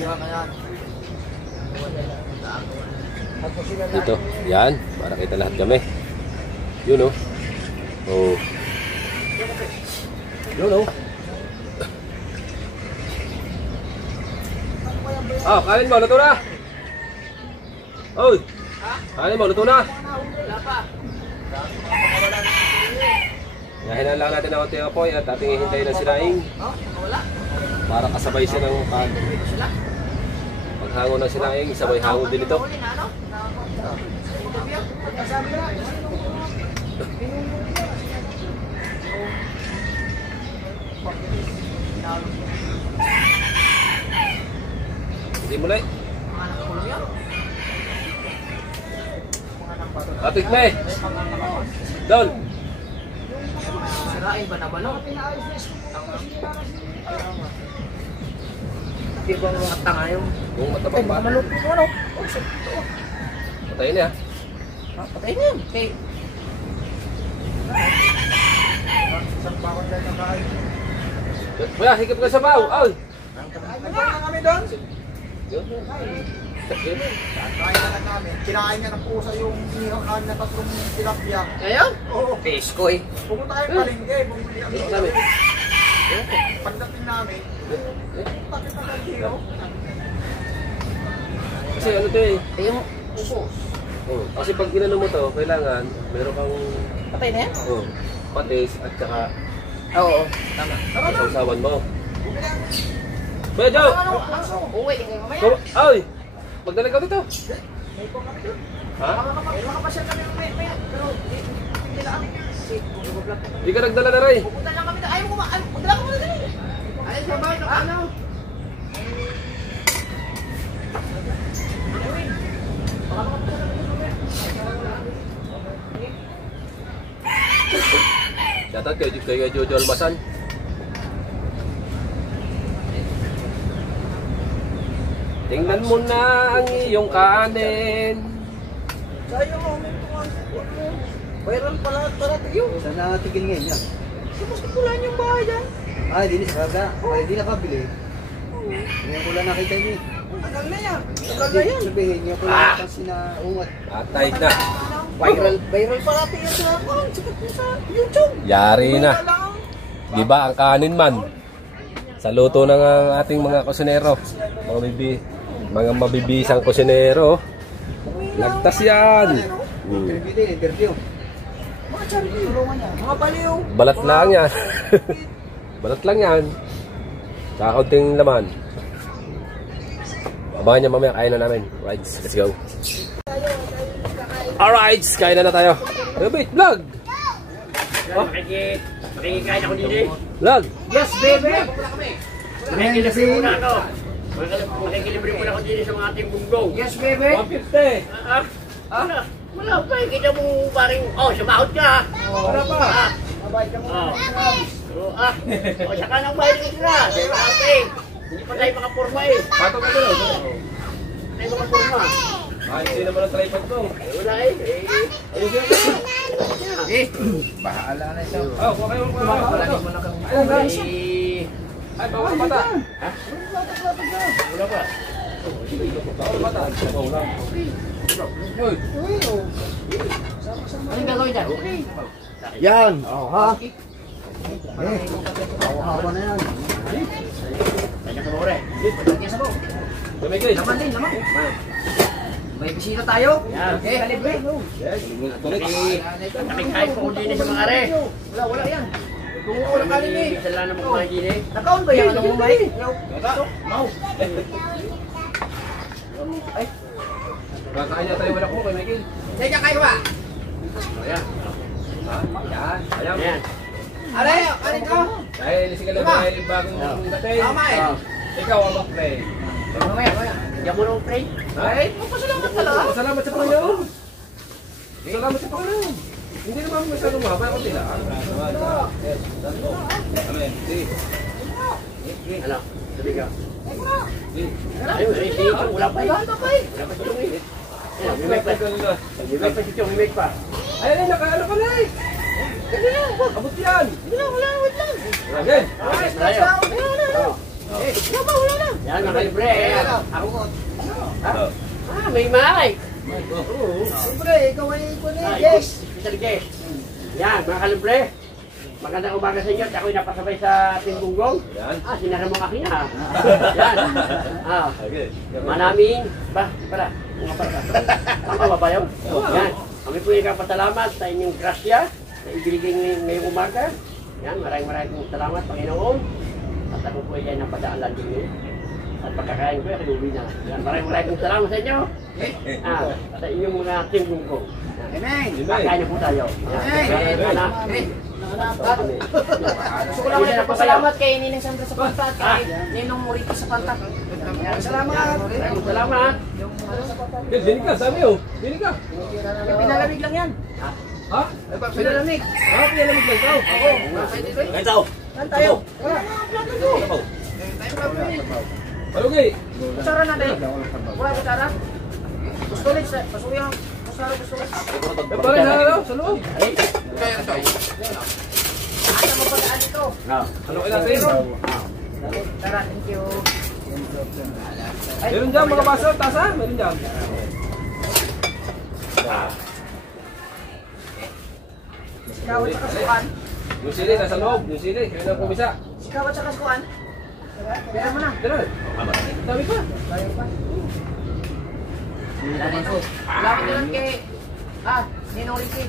Dito, yan. Para kita lahat kami. Yun o. Oh. Yun o. Ah, kanin mo, luto na. Oy! Kanin mo, luto na. Ngahinan lang natin ang konti apoy at ating hihintayin ng sinaing. Para kasabay siya ng paghango ng sinaing, sabay hango din ito. Hindi mo lang. Kapit na eh. Doon. Sirain ba na ba no? Hindi ba mga tanga yung... Kung matabang ba? Maluto mo ano? Patayin niya. Patay na yun. Okay. Kuya, higap ka sa baw. Ay! Nagpunta kami doon. Kakain na lang namin. Kinain nga ng pusa yung ihakan na tatlong tilapia. Ngayon? Oo. Pesko eh. Pumunta kayo palengke. Bumili kami. Pagdating namin, takit na ng hero. Kasi ano to eh. Eh yung... Oh, kasi pag ginano mo to, kailangan meron kang Patay na yan? patis at saka Oo. Tama. sausawan mo. Kuya Joe! Uwi. Mamaya. Ay! Magdala ka dito. Ha? Makapasyal kami may pero hindi na kami kasi mag-vlog. Hindi ka nagdala na rin. Pupunta lang kami. Ayaw mo magdala ka muna dali. Ayaw sa bahay ng ano. Dapat kay Jojo Almasan. Tingnan mo na ang iyong kanin. Sayang mo, may tuwan. Viral pala yun. Saan nakatigil ngayon yan? Tapos kukulan yung bahay dyan. Ah, di na saga. Ay, di nakabili. Ngayon ko lang nakita niyo. Tagal na yan. Tagal na yan. Sabihin niyo ko lang kasi na ungat. Atay na. Viral pala yan sa sikat mo sa YouTube. Yari na. Diba ang kanin man? Sa luto ng ating mga kusinero. Mga mabibisang kusinero. Lagtas yan. Interview din, interview. Mga charity. Mga baliw. Balat lang yan. Balat lang yan. Tsaka kaunting laman. Abangan nyo mamaya, kain na namin. Right, let's go. Alright, kain na tayo. Wait, vlog! Makikikain ako din eh. Vlog! Yes, baby. Makikilibre muna ako. Makikilibre muna ako din sa mga ating bunggong. Yes, baby. 150! Wala pa, kita mo paring, sumahod ka. Wala pa. Mabait ka muna. Saka nang bayad ka sila. Sa ating. Hindi pa tayo makapurma eh. Patong ka doon. Tayo makapurma. Hindi naman ang tripod ko. Wala eh. Bahala na siya. Oh, kuha kayo. Wala mo na kami. Ay, bawal ang bata. Wala pa. Bawal ang bata. Bawal lang. Anong gagawin dyan? Yan. Oh, ha? Haba na yan. Kanya ka ba, ore? Kanya sa mo. Laman din, laman. May bisita tayo. Okay, kalibre. Nakikain po ko din sa mga are. Wala yan. Kung wala kanin eh. Bisa lang naman kumain din eh. Nakaon ba yan? Anong umay? Mau. Ay. Kakain niya tayo wala ko kay Michael. Teka kayo ba? Ayan. Yan. Ayan. Ayan. Are, kanin ka. Dahil sige lang may bagong dating. Tama eh. Ikaw ang mag-play. Mamaya. Diyan mo nung pray. Ay, Pasalamat pala. salamat sa Panginoon. Salamat sa Panginoon. Hindi naman masyadong mahaba ako sila. Amen. Ano? Sabi ka. Ayun, wala pa eh. Wala pa si Chong eh. May pa si Chong, may pa. Ayan, nakaano ka na eh. Abot yan. Wait lang. Again. Tayo. Wala na. Yan, nakalibre. Ako ko. May mic. Siyempre, ikaw ay ikaw na. Yes. Special guest. Yan, mga kalibre. Magandang umaga sa inyo. Ako'y napasabay sa Tingbunggong. Yan. Sinara mo akin ha. Yan. Manaming. Para. Mga para. Tama ba yun? Yan. Kami po nagpapasalamat sa inyong grasya na ibigay ngayong umaga. Yan, maraming salamat, Panginoon. At ako po ay napadaalan din yun. At pagkakain ko, kinuwi na. Yan, maraming salamat sa inyo. Sa inyong mga Tingbunggong. Amen. Kakain na po tayo. Gusto ko lang ulit pasalamat kay Ninang Sandra sa Pantat, kay Ninong Morito sa Pantat. Salamat. Salamat. Dinig ka, sabi oh. Dinig ka. Pinalamig lang yan. Ha? Pinalamig. Pinalamig lang tao. Ako. Kain tao. Saan tayo? Malugay. Kutsara natin. Wala kutsara. Gusto ulit. Pasuyang. Kutsara gusto ulit. Pare na ano? Sa loob. Ano mo pagkaan ito? Ano kaya natin? Tara, thank you. Meron dyan mga baso, tasa? Meron dyan. Sikawat sa kasukan. Yung sili, nasa loob. Yung sili, kayo na kumisa. Sikawat sa kasukan. Pera mo na. Dala. Dami pa. Tayo pa. Salamat din kay Ninong Ricky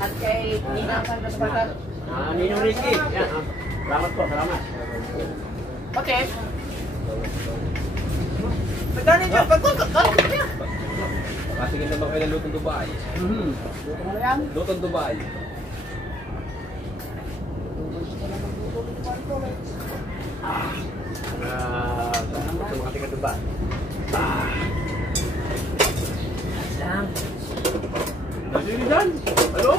at kay Ninang Sandra sa Pantat. Ninong Ricky. Yan. Salamat po, salamat. Bakit? Magkano dyan? Pagkakakakak niya. Nakatingin naman kayo ng lutong Dubai. Ano yan? Lutong Dubai. Sa mga tiga-tuba. Nasili dyan. Ano?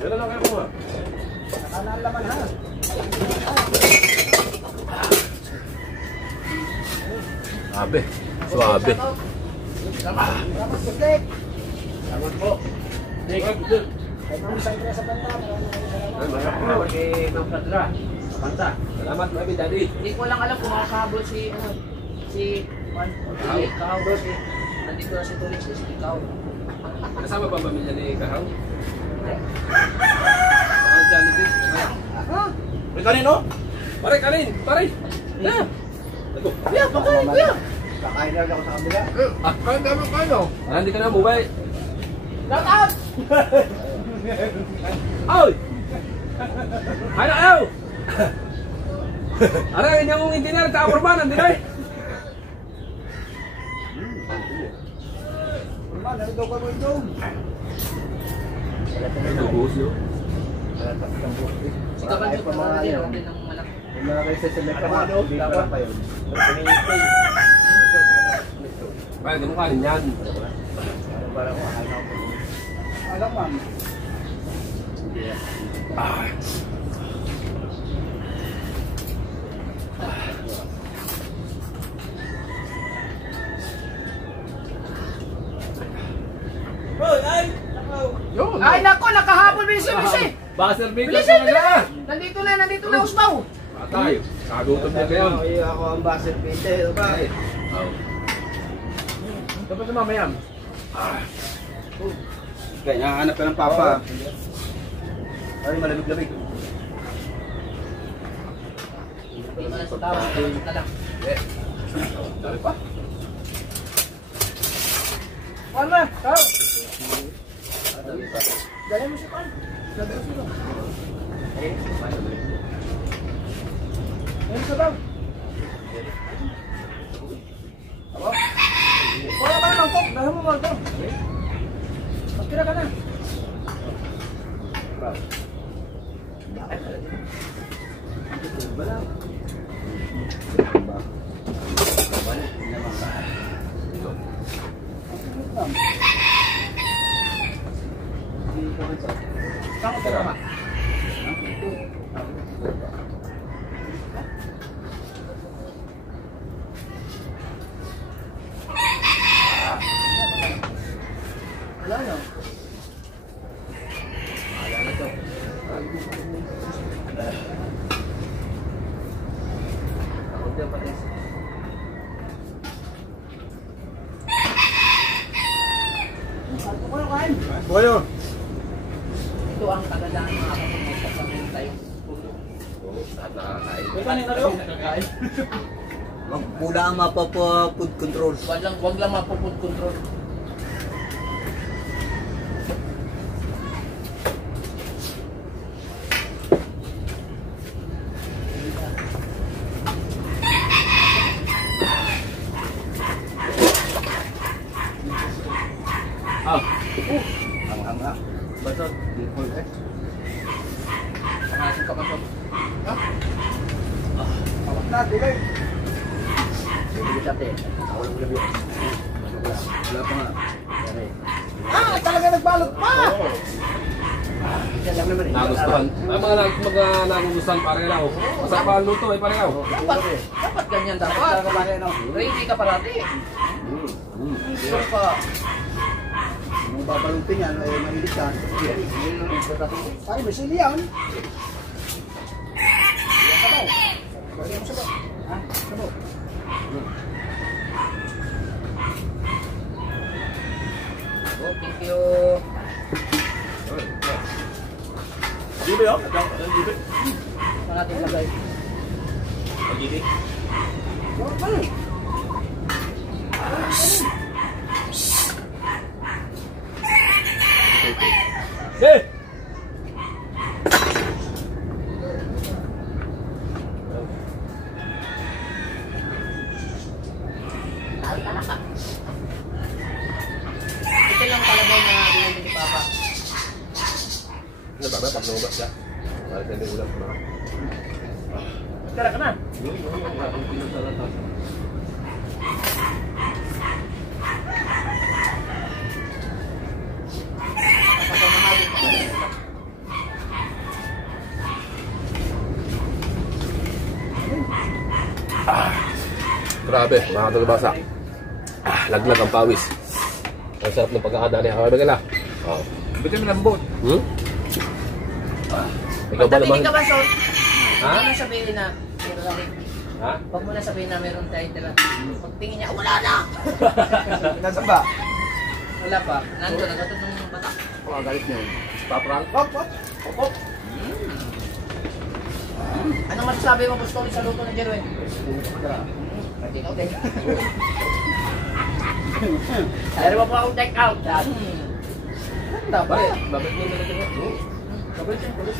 Dala lang kayo mga. Nakalaan laman ha. Suabe. Suabe. Salamat Dik. Salamat po. Kay Ma'am Sandra sa Pantat. Salamat po kay Ma'am Sandra. Panta. Salamat mga daddy. Hindi ko lang alam kung makakahabol si Juan. Si Kao. Nandito na si Tulis. Si Kao. Kasama ba ang pamilya ni Kahaw? Baka Jollibee. May kanin no? Pare, kanin! Pare! Na! Ako. Kuya, pakain kuya. Kakain na ako sa kabila. Kain kami, kain o. Nandito ka na, bubay. Knock out! Oy! Ano, ayaw! Aray, hindi mong engineer, tower ba? Nandito eh. Narito ka mo ito. Nagbuhos yun. Ikaw ba dito? Natin ng malaki. Kung mga kayo sa select ka mga, hindi ka lang pa yun. Pare, ganun kanin yan. Para ko akala ko. Alam ma'am. Yun. Ay nako, nakahabol bisi-bisi. Buzzer beater Bilisan, talaga. bilisan. Nandito na Usbaw. Patay. Kagutom na kayo. Ako ang basket Peter. Tapos na mamayam. Kaya nahanap ka ng papa. Ay, malamig-lamig. Hindi mo na sa tao, malamig na lang. Dali pa. Ano na? Tao. Dali pa. Dali mo siya pa. Dali mo siya. Ayun sa daw. Wala ka na mangkok. Dahil mo mangkok. Magkira ka na. Saan ka tira ma? Wala na. Boyo. Ito ang kagandahan mga kapatid sa tayo. Wala ang mapapa-food control. Wag lang mapupud control. Hang-hang. Basot. Pangasin ka pa siya. Awak na, dilay. Hindi dati. Walang gabi. Wala pa nga. Talaga nagbalot pa! Yan lang naman eh. Nagustuhan. Ay, mga nagugustuhan pareho. Masarap ang luto ay pareho. Dapat ganyan dapat. Ready ka parati. Hindi pa. Kung babalutin yan, ay mahilig ka. Ay, may siliyan. Oh, thank you. Gibe yun? Gibe? Saan natin lagay? Gibe? Eh! Ito lang talaga na binili ni Papa. Ano ba? Pag lumabas siya. Balik na yung ulam. Tara ka na. Grabe, mga kalabasa. Laglag ang pawis. Ang sarap ng pagkakadali. Ako ba Oh. Buti mo lambot. Hmm? Ikaw ba naman? Pagdating ka ba, Son? Ha? Huwag mo na sabihin na meron lang. Ha? Huwag mo na sabihin na meron tayong tira. Pagtingin niya, wala na! Nasaan ba? Wala pa. Nandun, nagkatod ng bata. Oh, galit niyo. Paprang? Anong masasabi mo, Gusto sa luto ni Jerwin? Okay, okay. Dari mo po akong check out. Ganda ba? Babalik mo na ito. Kabalik yung kulit.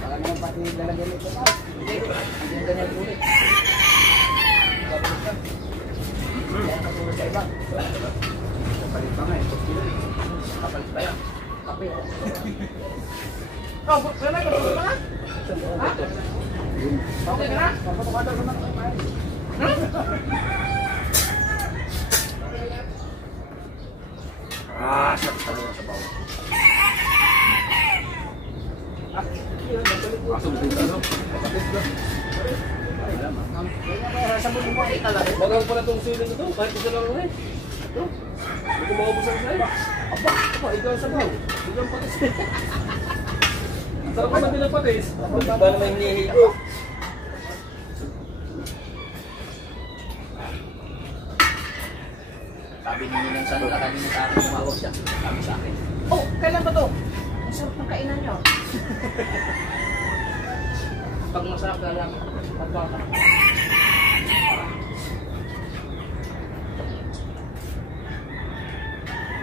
Baka naman pati lalagyan ito pa. Hindi, yung ganyan ulit. Babalik ka. Kaya matulog sa iba. Kapalit pa nga eh. Kapalit pa yan. Kape. Oh, sana ka ba na? Okay ka na? Papapakadal ka na kayo. Sakit sa bawah. Sa buong mo ay talaga. Magang pala itong siling ito. Kahit isa lang rin. Ito. Ito mga busang sa'yo. Aba, ikaw sa baw. Ikaw ang patis. Sarap naman din ang patis. Ba naman hinihigo? Sabi ni Ninang Sandra, kanina sa akin tumawag siya. Sabi sa akin, oh, kailan ba to? Ang sarap ng kainan niyo. Pag masarap na lang, pagkaka.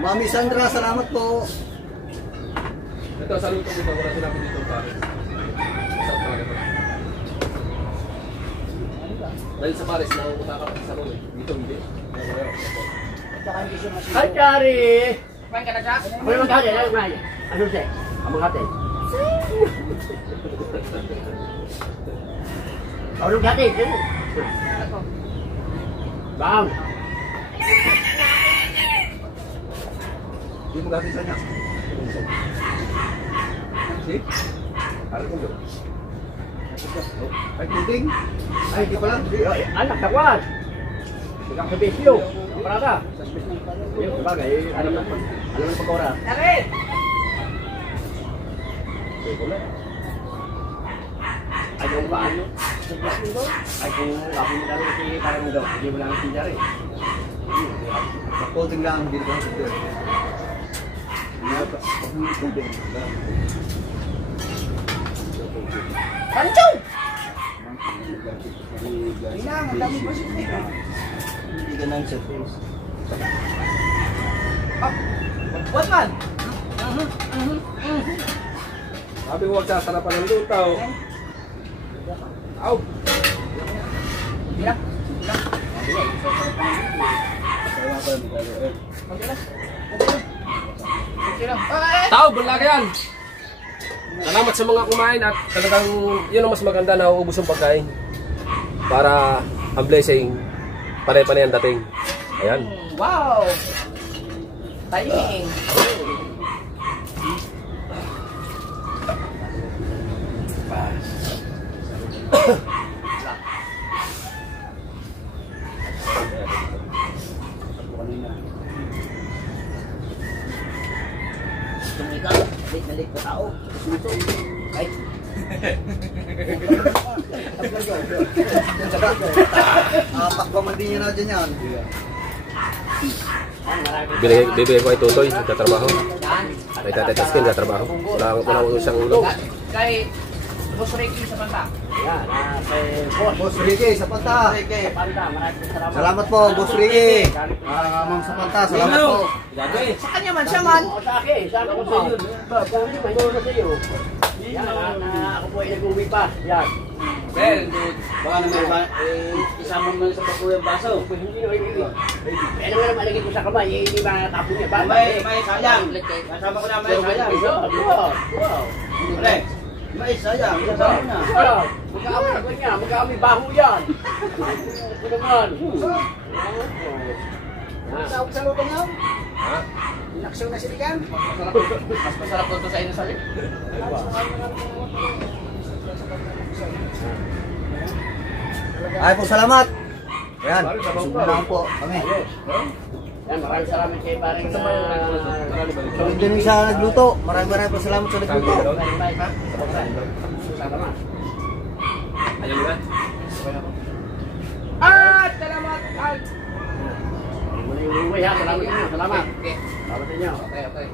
Mami Sandra, salamat po. Ito, saluto mo ba? Wala sinabi dito pare. Masarap talaga ito. Dahil sa Paris, nauuta ka pa sa Rome. Dito, hindi. Hi, Chari! Kumain ka na, Jack? Ano naman kaya? Ano naman kaya? Ano siya? Amang hati? Ano naman hati? Bang! Hindi mo gagawin sa niya. See? Harap mo doon. Ay, tubig? Ay, hindi pala. Anak, takwan! Biglang sa bisyo. Para ka. Yung sabagay, alam mo pag-oras. David! Ay, kung paano? Ay, kung ako mo lang si parang mo daw. Hindi mo lang si Jari. Holding lang, hindi ko sa ito. Pancho! Hindi ka nang surprise. What man? Sabi ko huwag sasarapan ng lutaw. Aw! Bilang. Tao, bulaga yan! Salamat sa mga kumain at talagang yun ang mas maganda na uubos ang pagkain. Para ang blessing, pare-pare ang dating. Ayan. Wow! Timing! Kung ikaw, balik pa tao. Ay. Pakba man din yan na dyan yan. Bibigay ko ay Tutoy, nagtatrabaho. Ay Tata Skin, nagtatrabaho. Wala ko siyang ulo. Kay Boss Ricky sa Panta. Yan, kay boss. Boss Ricky, sa Panta. Panta, maraming salamat. Salamat po, Boss Ricky. Ma'am sa Panta, salamat po. Sa kanya man siya man. Sa akin, sa ako sa iyo. Ba, kung hindi man sa iyo. Yan, ako po ay nag-uwi pa. Yan. Well, baka naman isama mo sa pagkuyang baso. Hindi na ano nga naman lagi ko sa kamay, hindi ba natapon niya ba? May sayang. Kasama ko na may sayang. Wow. Ule, may sayang. Kasama na. Magkaamoy ko niya, magkaamoy baho yan. Ito naman. Sa luto niyo? Ha? Inaksyon na siligan. Mas masarap to sa inyo sa lip. Ay po, salamat. Ayan, sumunod po kami. Yan, maraming salamat kay paring So, Indonesia nagluto. Maraming po salamat sa nagluto. Ayun nga. At salamat. Ay. Muna yung uwi ha, salamat ninyo, salamat. Okay. Salamat ninyo. Okay.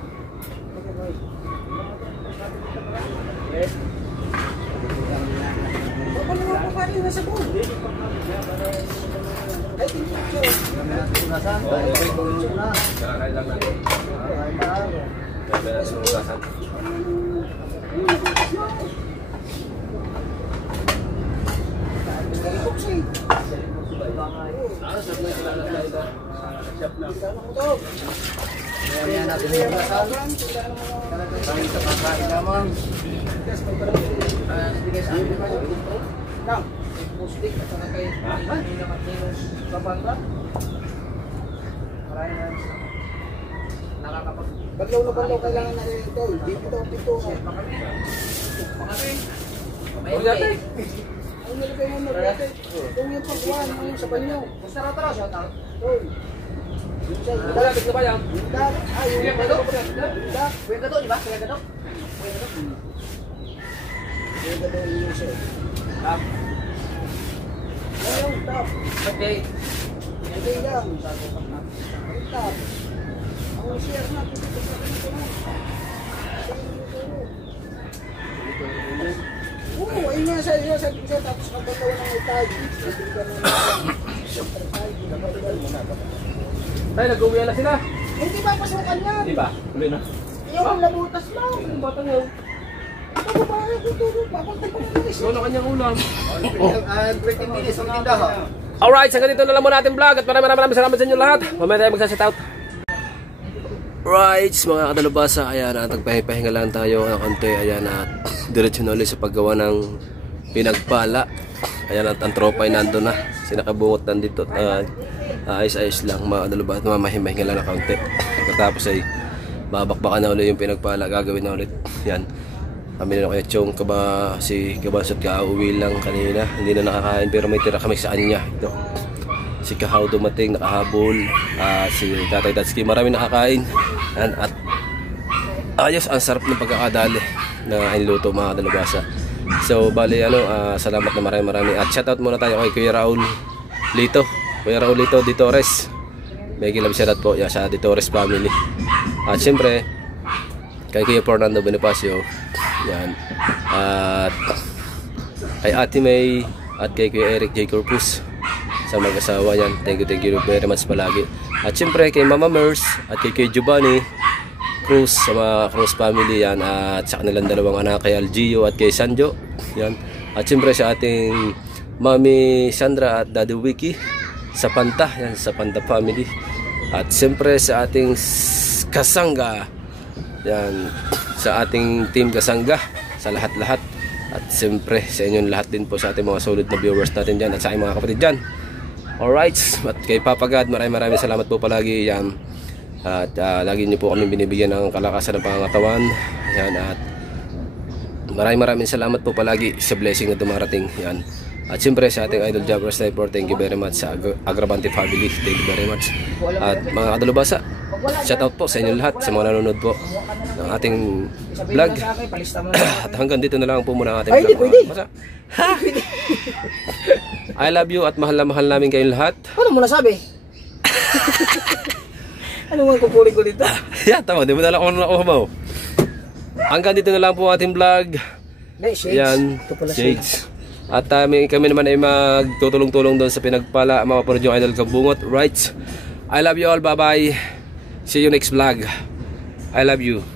Kakakain lang natin. Kaya na sa ugasan. Ayan natin yung kasal. Kami sa kakain lamang. Bigay sa amin pa yung intro. Lang. Posting at saka kay Ninong sa Panta. Maraming nakakapag... Baglaw na baglaw kailangan na rin ito. Dito, pito. Pakasing. Huwag natin. Ang nilagay mo na rin. Kung yung pagkuhan mo yung sa banyo. Gusto na tara, shout out. Malapit na ba yan? Kuya Gato? Kuya Gato, di ba? Kuya Gato? Okay. Hindi lang. Ang share natin dito sa ganito na. Oo, ayun nga sa iyo, tapos magkatawa ng itag. Tay, nag-uwi na sila. Hindi ba pasukan yan? Di ba? Uli na. Yung labutas lang. Ang batang yun. Ako ba kaya tutulog? Papunta pa ng isa. Yun ang kanyang ulam. 20 minutes ang tindahan. Alright, sa ganito na lang muna ating vlog at maraming salamat sa inyo lahat. Mamaya tayo magsa-shoutout. Right, mga kadalubasa, ayan at nagpahinga lang tayo ng konti. Ayan at diretso na ulit sa paggawa ng pinagpala. Ayan at ang tropa ay nandun na. Sinakabungot nandito at ayos-ayos lang mga kadalubasa. Mamahinga lang ng konti. Pagkatapos ay babakbakan na ulit yung pinagpala. Gagawin na ulit. Yan. Kami na kayo Chong, si Kabasot ka-uwi lang kanina. Hindi na nakakain pero may tira kami sa kanya. Ito. Si Kahaw dumating, nakahabol. Si Tatay Tatsuki, marami nakakain. At ayos, ang sarap ng pagkakadali na iniluto mga dalubasa. So, bali salamat na marami. At shoutout muna tayo kay Kuya Raul Lito. Kuya Raul Lito, Di Torres. May kilab shoutout po sa Di Torres family. At siyempre, kay Kuya Fernando Bonifacio. Yan. At kay Ate May at kay Kuya Eric J. Corpus sa mag-asawa yan. Thank you very much palagi. At siyempre kay Mama Mers at kay Giovanni Cruz sa mga Cruz family yan. At sa kanilang dalawang anak kay Algio at kay Sanjo. Yan. At siyempre sa ating Mami Sandra at Daddy Wiki sa Panta. Yan, sa Panta family. At siyempre sa ating Kasangga. Yan, sa ating team Kasangga, sa lahat-lahat. At siyempre sa inyong lahat din po sa ating mga solid na viewers natin dyan at sa aking mga kapatid dyan. Alright, at kay Papa God, maraming salamat po palagi. Yan. At lagi niyo po kami binibigyan ng kalakasan ng pangangatawan. Yan, at maraming salamat po palagi sa blessing na dumarating. Yan. At siyempre sa ating Idol Jabber Sniper, thank you very much. Sa Agravante family, thank you very much. At mga kadalubasa, shoutout po sa inyo lahat, sa mga nanonood po ng ating vlog. At hanggang dito na lang po muna ang ating vlog. Pwede. I love you at mahal na mahal namin kayong lahat. Ano mo nasabi? Ano mo kukunin ko dito? Yan, tama. Di mo na lang kung ako mo. Hanggang dito na lang po ang ating vlog. Yan, Shades. At kami naman ay magtutulong-tulong doon sa pinagpala. Mapapanood yung Idol Kabungot. Right. I love you all. Bye-bye. See you next vlog. I love you.